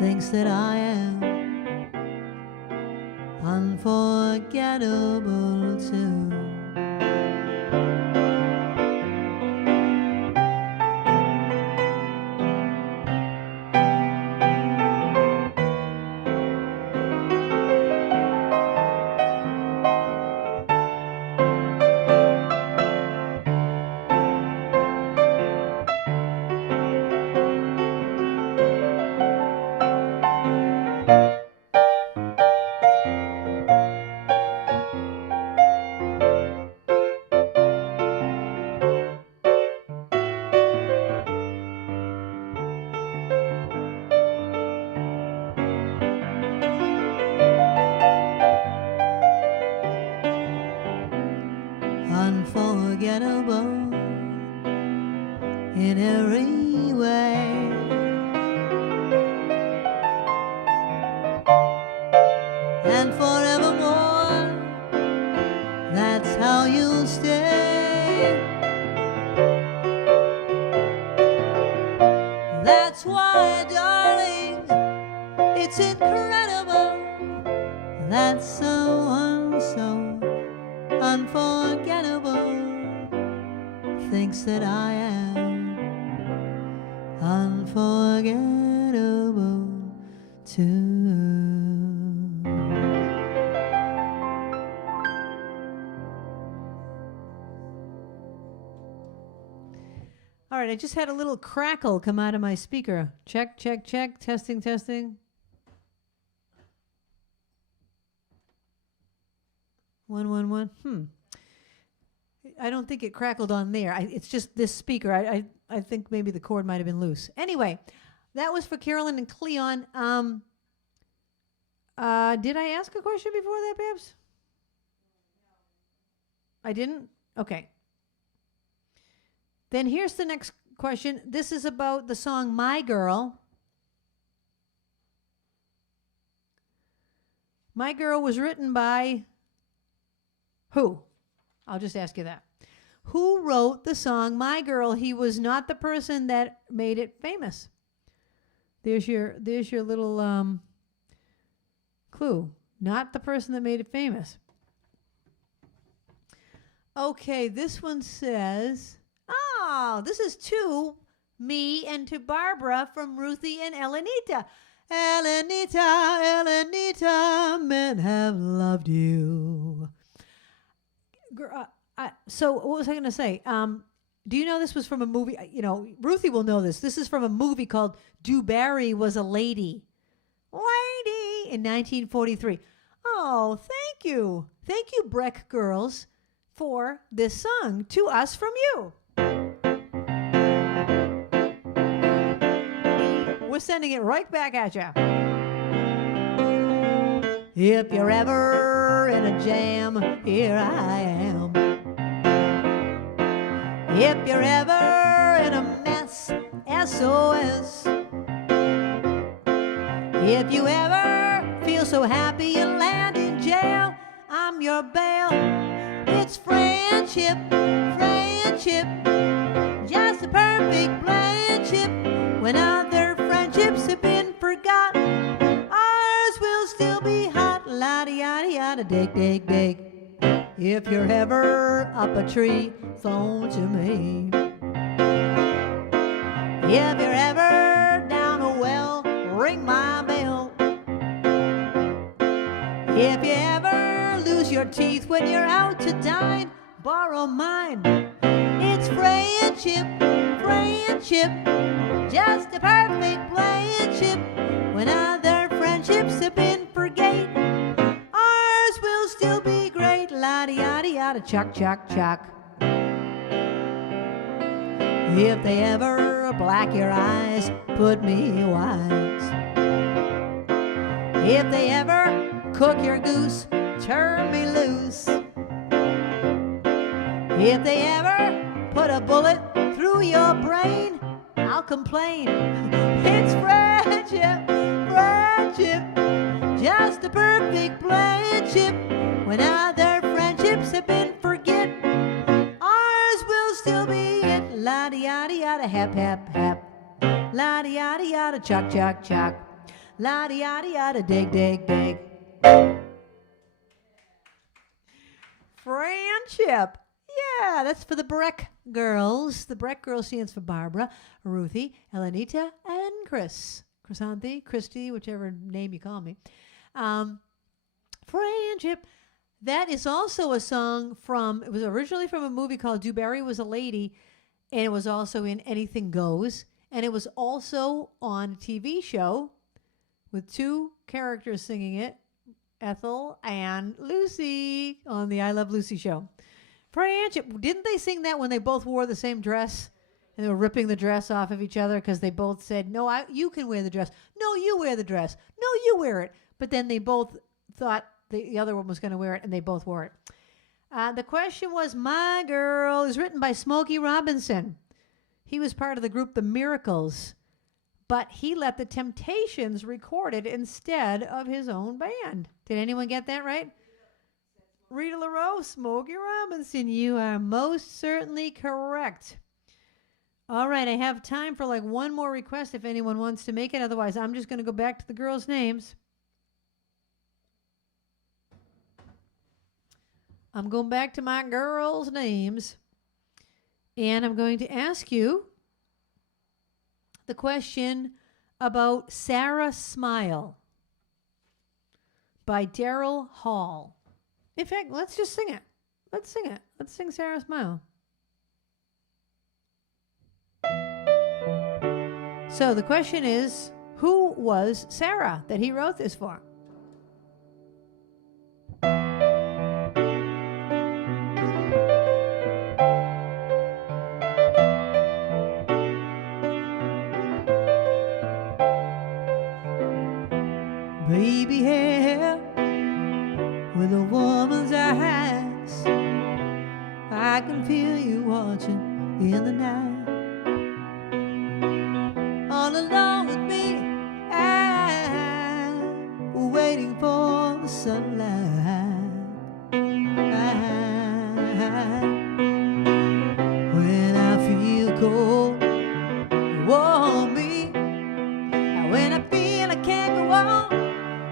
thinks that I am unforgettable too. in every way. And forevermore, that's how you'll stay. That's why, darling, it's incredible that someone so unforgettable thinks that I am unforgettable too. All right, I just had a little crackle come out of my speaker. Check, check, check. Testing, testing. 1, 1, 1. I don't think it crackled on there. It's just this speaker. I think maybe the cord might have been loose. Anyway, that was for Carolyn and Cleon. Did I ask a question before that, Babs? I didn't? Okay. Then here's the next question. This is about the song My Girl. My Girl was written by who? I'll just ask you that. Who wrote the song My Girl? He was not the person that made it famous. There's your little clue. Not the person that made it famous. Okay, this one says, oh, this is to me and to Barbara from Ruthie and Elenita. Elenita, Elenita, men have loved you. So what was I going to say? Do you know this was from a movie? You know, Ruthie will know this. This is from a movie called Do Barry Was a Lady. Lady in 1943. Oh, thank you. Thank you, Breck girls, for this song to us from you. We're sending it right back at you. If you're ever in a jam, here I am. If you're ever in a mess, SOS. If you ever feel so happy you land in jail, I'm your bail. It's friendship, friendship, just a perfect friendship. When other friendships have been forgotten, ours will still be hot. La-di-yada-yada, dig. If you're ever up a tree, phone to me. If you're ever down a well, ring my bell. If you ever lose your teeth when you're out to dine, borrow mine. It's friendship, friendship, just a perfect friendship. When other friendships have been forget, ours will still be great. La-di-yada-yada, chuck. If they ever black your eyes, put me wise. If they ever cook your goose, turn me loose. If they ever put a bullet through your brain, I'll complain. It's friendship, friendship, just a perfect friendship. When other friendships have been forget, ours will still be it. La-di-yada-yada, hap. La-di-yada-yada, chuck. La-di-yada-yada, dig. Friendship. Yeah, that's for the Breck girls. The Breck girls stands for Barbara, Ruthie, Elenita, and Chris. Krisanthi, Christy, whichever name you call me. Friendship. That is also a song from, it was originally from a movie called Do Barry Was a Lady, and it was also in Anything Goes, and it was also on a TV show with two characters singing it, Ethel and Lucy, on the I Love Lucy show. Friendship. Didn't they sing that when they both wore the same dress? And they were ripping the dress off of each other because they both said, no, you can wear the dress. No, you wear the dress. No, you wear it. But then they both thought the other one was going to wear it, and they both wore it. The question was, My Girl is written by Smokey Robinson. He was part of the group The Miracles, but he let the Temptations record it instead of his own band. Did anyone get that right? Rita LaRose, Smokey Robinson, you are most certainly correct. All right, I have time for like one more request if anyone wants to make it. Otherwise, I'm just going to go back to the girls' names. I'm going back to my girls' names. And I'm going to ask you the question about Sarah Smile by Daryl Hall. In fact, let's just sing it. Let's sing it. Let's sing Sarah Smile. So the question is, who was Sarah that he wrote this for? Baby hair with a woman's eyes, I can feel you watching in the night. All alone with me, I'm waiting for the sunlight. When I feel cold, warm me. When I feel I can't go on,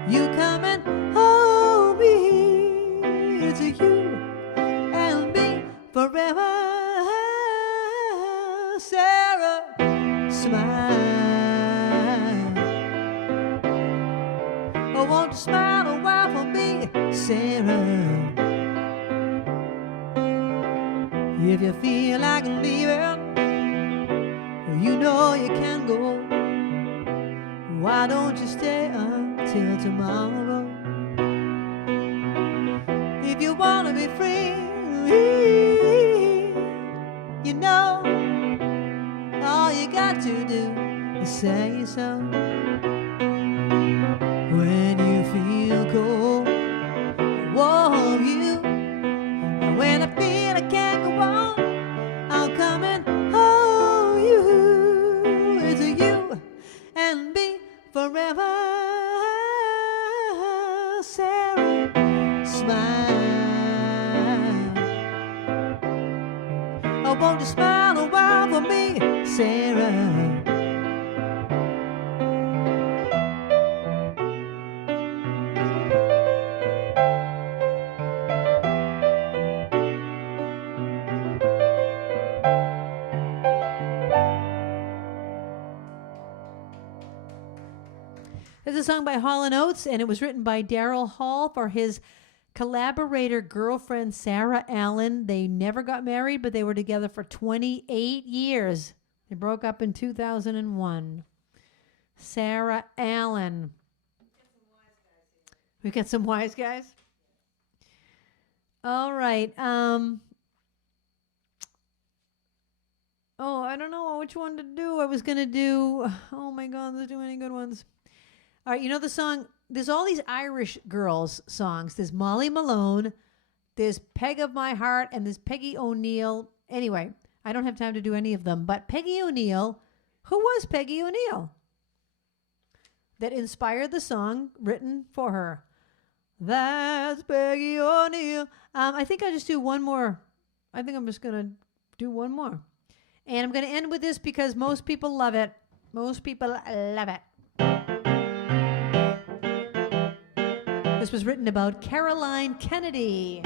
you come and hold me. It's you and me forever. Sarah, smile. Oh, won't you smile a while for me, Sarah? If you feel like leaving, you know you can go. Why don't you stay until tomorrow? If you want to be free, you know, all you got to do is say so. When you feel cold, I warm you. And when I feel I can't go on, I'll come and hold you. It's you and me forever. Sarah, smile. Oh, won't you smile a while for me, Sarah? It's a song by Hall & Oates, and it was written by Daryl Hall for his collaborator girlfriend, Sarah Allen. They never got married, but they were together for 28 years. They broke up in 2001. Sarah Allen. We got some wise guys. All right. Oh, I don't know which one to do. I was going to do, oh my God, there's too many good ones. All right, you know the song, there's all these Irish girls songs. There's Molly Malone, there's Peg of My Heart, and there's Peggy O'Neill. Anyway, I don't have time to do any of them, but Peggy O'Neill, who was Peggy O'Neill? That inspired the song written for her. That's Peggy O'Neill. I think I'll just do one more. I think I'm just going to do one more. And I'm going to end with this because most people love it. Most people love it. This was written about Caroline Kennedy.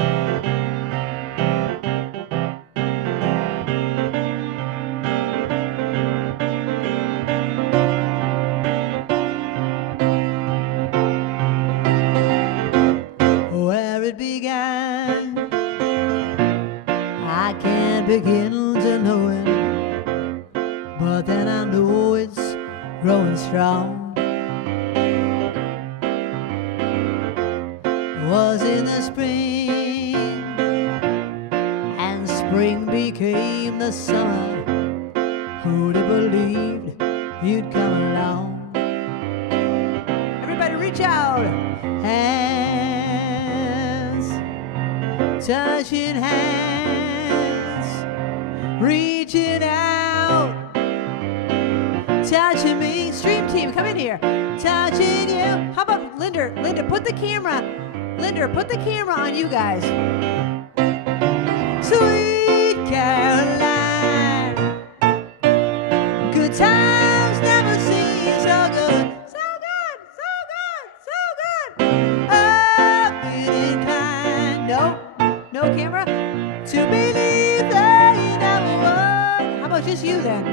Where it began, I can't begin to know it, but then I know it's growing strong. Was in the spring, and spring became the summer. Who'd have believed you'd come along? Everybody reach out. Hands, touching hands, reaching out. touching me. Stream team, come in here. Touching you. How about Linda? Linda, put the camera. Linda, put the camera on you guys. Sweet Caroline. Good times never seem so good. So good, so good, so good. I've been inclined. No camera. To believe that you never would. How about just you then?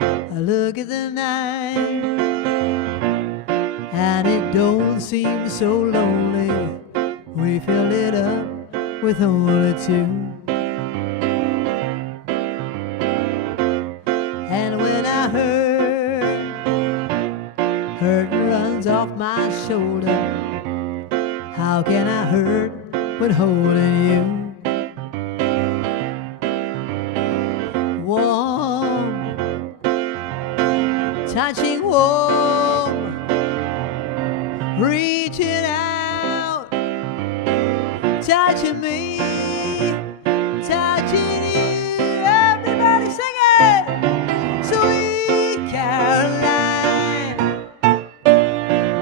I look at the night and it don't seem so lonely. We fill it up with only two. And when I hurt runs off my shoulder. How can I hurt when holding you? Warm, touching warm, reaching out, touching me, touching you. Everybody sing it! Sweet Caroline.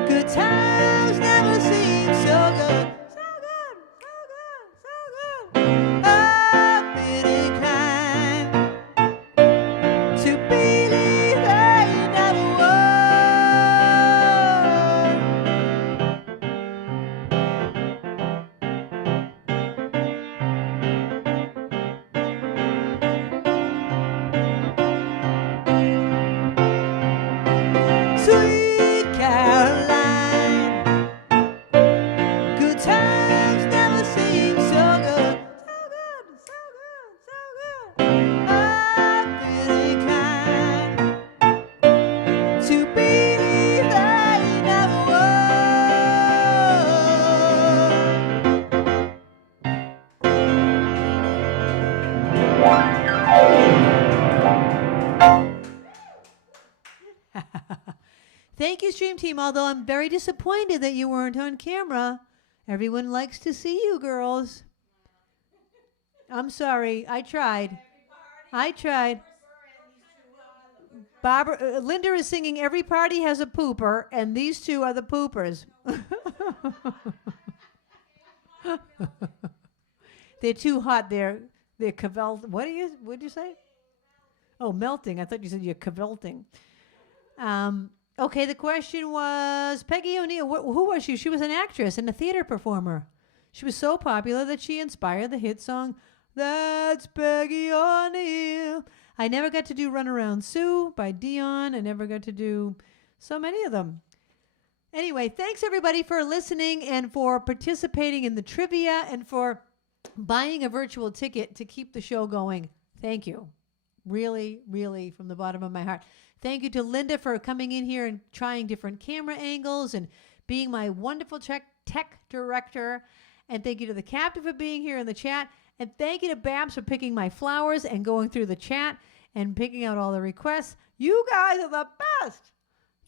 Good times never seem so good. So good, so good, so good. I've been inclined to believe that you never would. Sweet Caroline. Good times never seem so good. So good, so good, so good. I've been inclined to believe that you never would. Thank you, Stream Team, although I'm very disappointed that you weren't on camera. Everyone likes to see you, girls. I'm sorry. I tried. Barbara, Linda is singing Every Party Has a Pooper, and these two are the poopers. They're too hot. They're cavel. What'd you say? Oh, melting. I thought you said you're cavelting. Okay, the question was Peggy O'Neill. Who was she? She was an actress and a theater performer. She was so popular that she inspired the hit song, That's Peggy O'Neill. I never got to do Runaround Sue by Dion. I never got to do so many of them. Anyway, thanks everybody for listening and for participating in the trivia and for buying a virtual ticket to keep the show going. Thank you. Really, really, from the bottom of my heart. Thank you to Linda for coming in here and trying different camera angles and being my wonderful tech director. And thank you to the captain for being here in the chat. And thank you to Babs for picking my flowers and going through the chat and picking out all the requests. You guys are the best.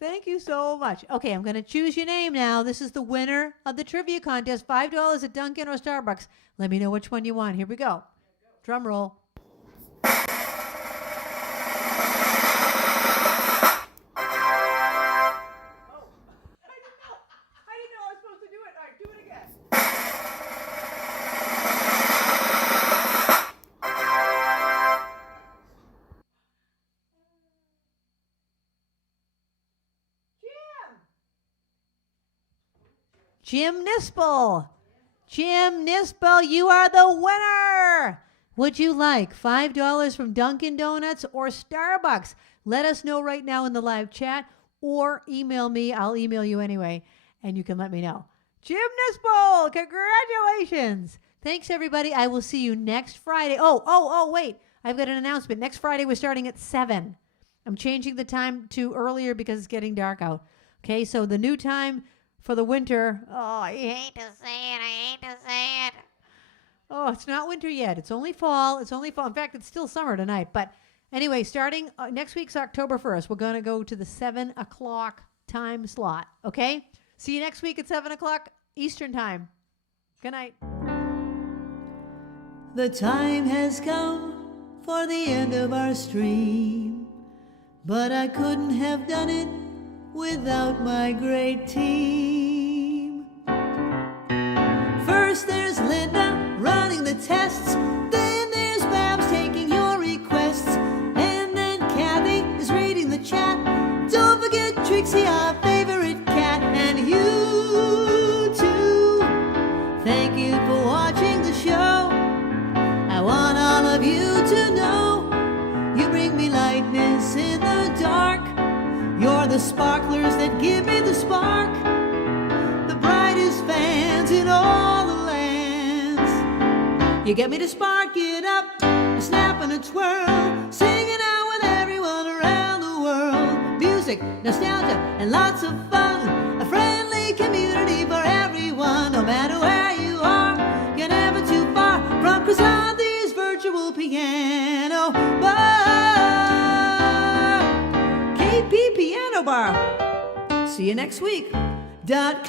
Thank you so much. Okay, I'm going to choose your name now. This is the winner of the trivia contest. $5 at Dunkin' or Starbucks. Let me know which one you want. Here we go. Drum roll. Jim Nispel. Jim Nispel, you are the winner. Would you like $5 from Dunkin' Donuts or Starbucks? Let us know right now in the live chat or email me. I'll email you anyway, and you can let me know. Jim Nispel, congratulations. Thanks, everybody. I will see you next Friday. Oh, wait. I've got an announcement. Next Friday, we're starting at 7. I'm changing the time to earlier because it's getting dark out. Okay, so the new time for the winter. Oh, I hate to say it. Oh, it's not winter yet. It's only fall. In fact, it's still summer tonight. But anyway, starting next week's October 1st, we're going to go to the 7 o'clock time slot. Okay? See you next week at 7 o'clock Eastern time. Good night. The time has come for the end of our stream. but I couldn't have done it without my great team. First there's Linda running the tests, then there's Babs taking your requests, and then Kathy is reading the chat. Don't forget Trixie, our favorite cat, and you too. Thank you for watching the show. I want all of you to know you bring me lightness in the dark. You're the sparklers that give me the spark, the brightest fans in all the lands. You get me to spark it up, a snap and a twirl, singing out with everyone around the world. Music, nostalgia, and lots of fun, a friendly community for everyone. No matter where you are, you're never too far from Krisanthi's virtual piano bar. KP Piano Bar. See you next week. .com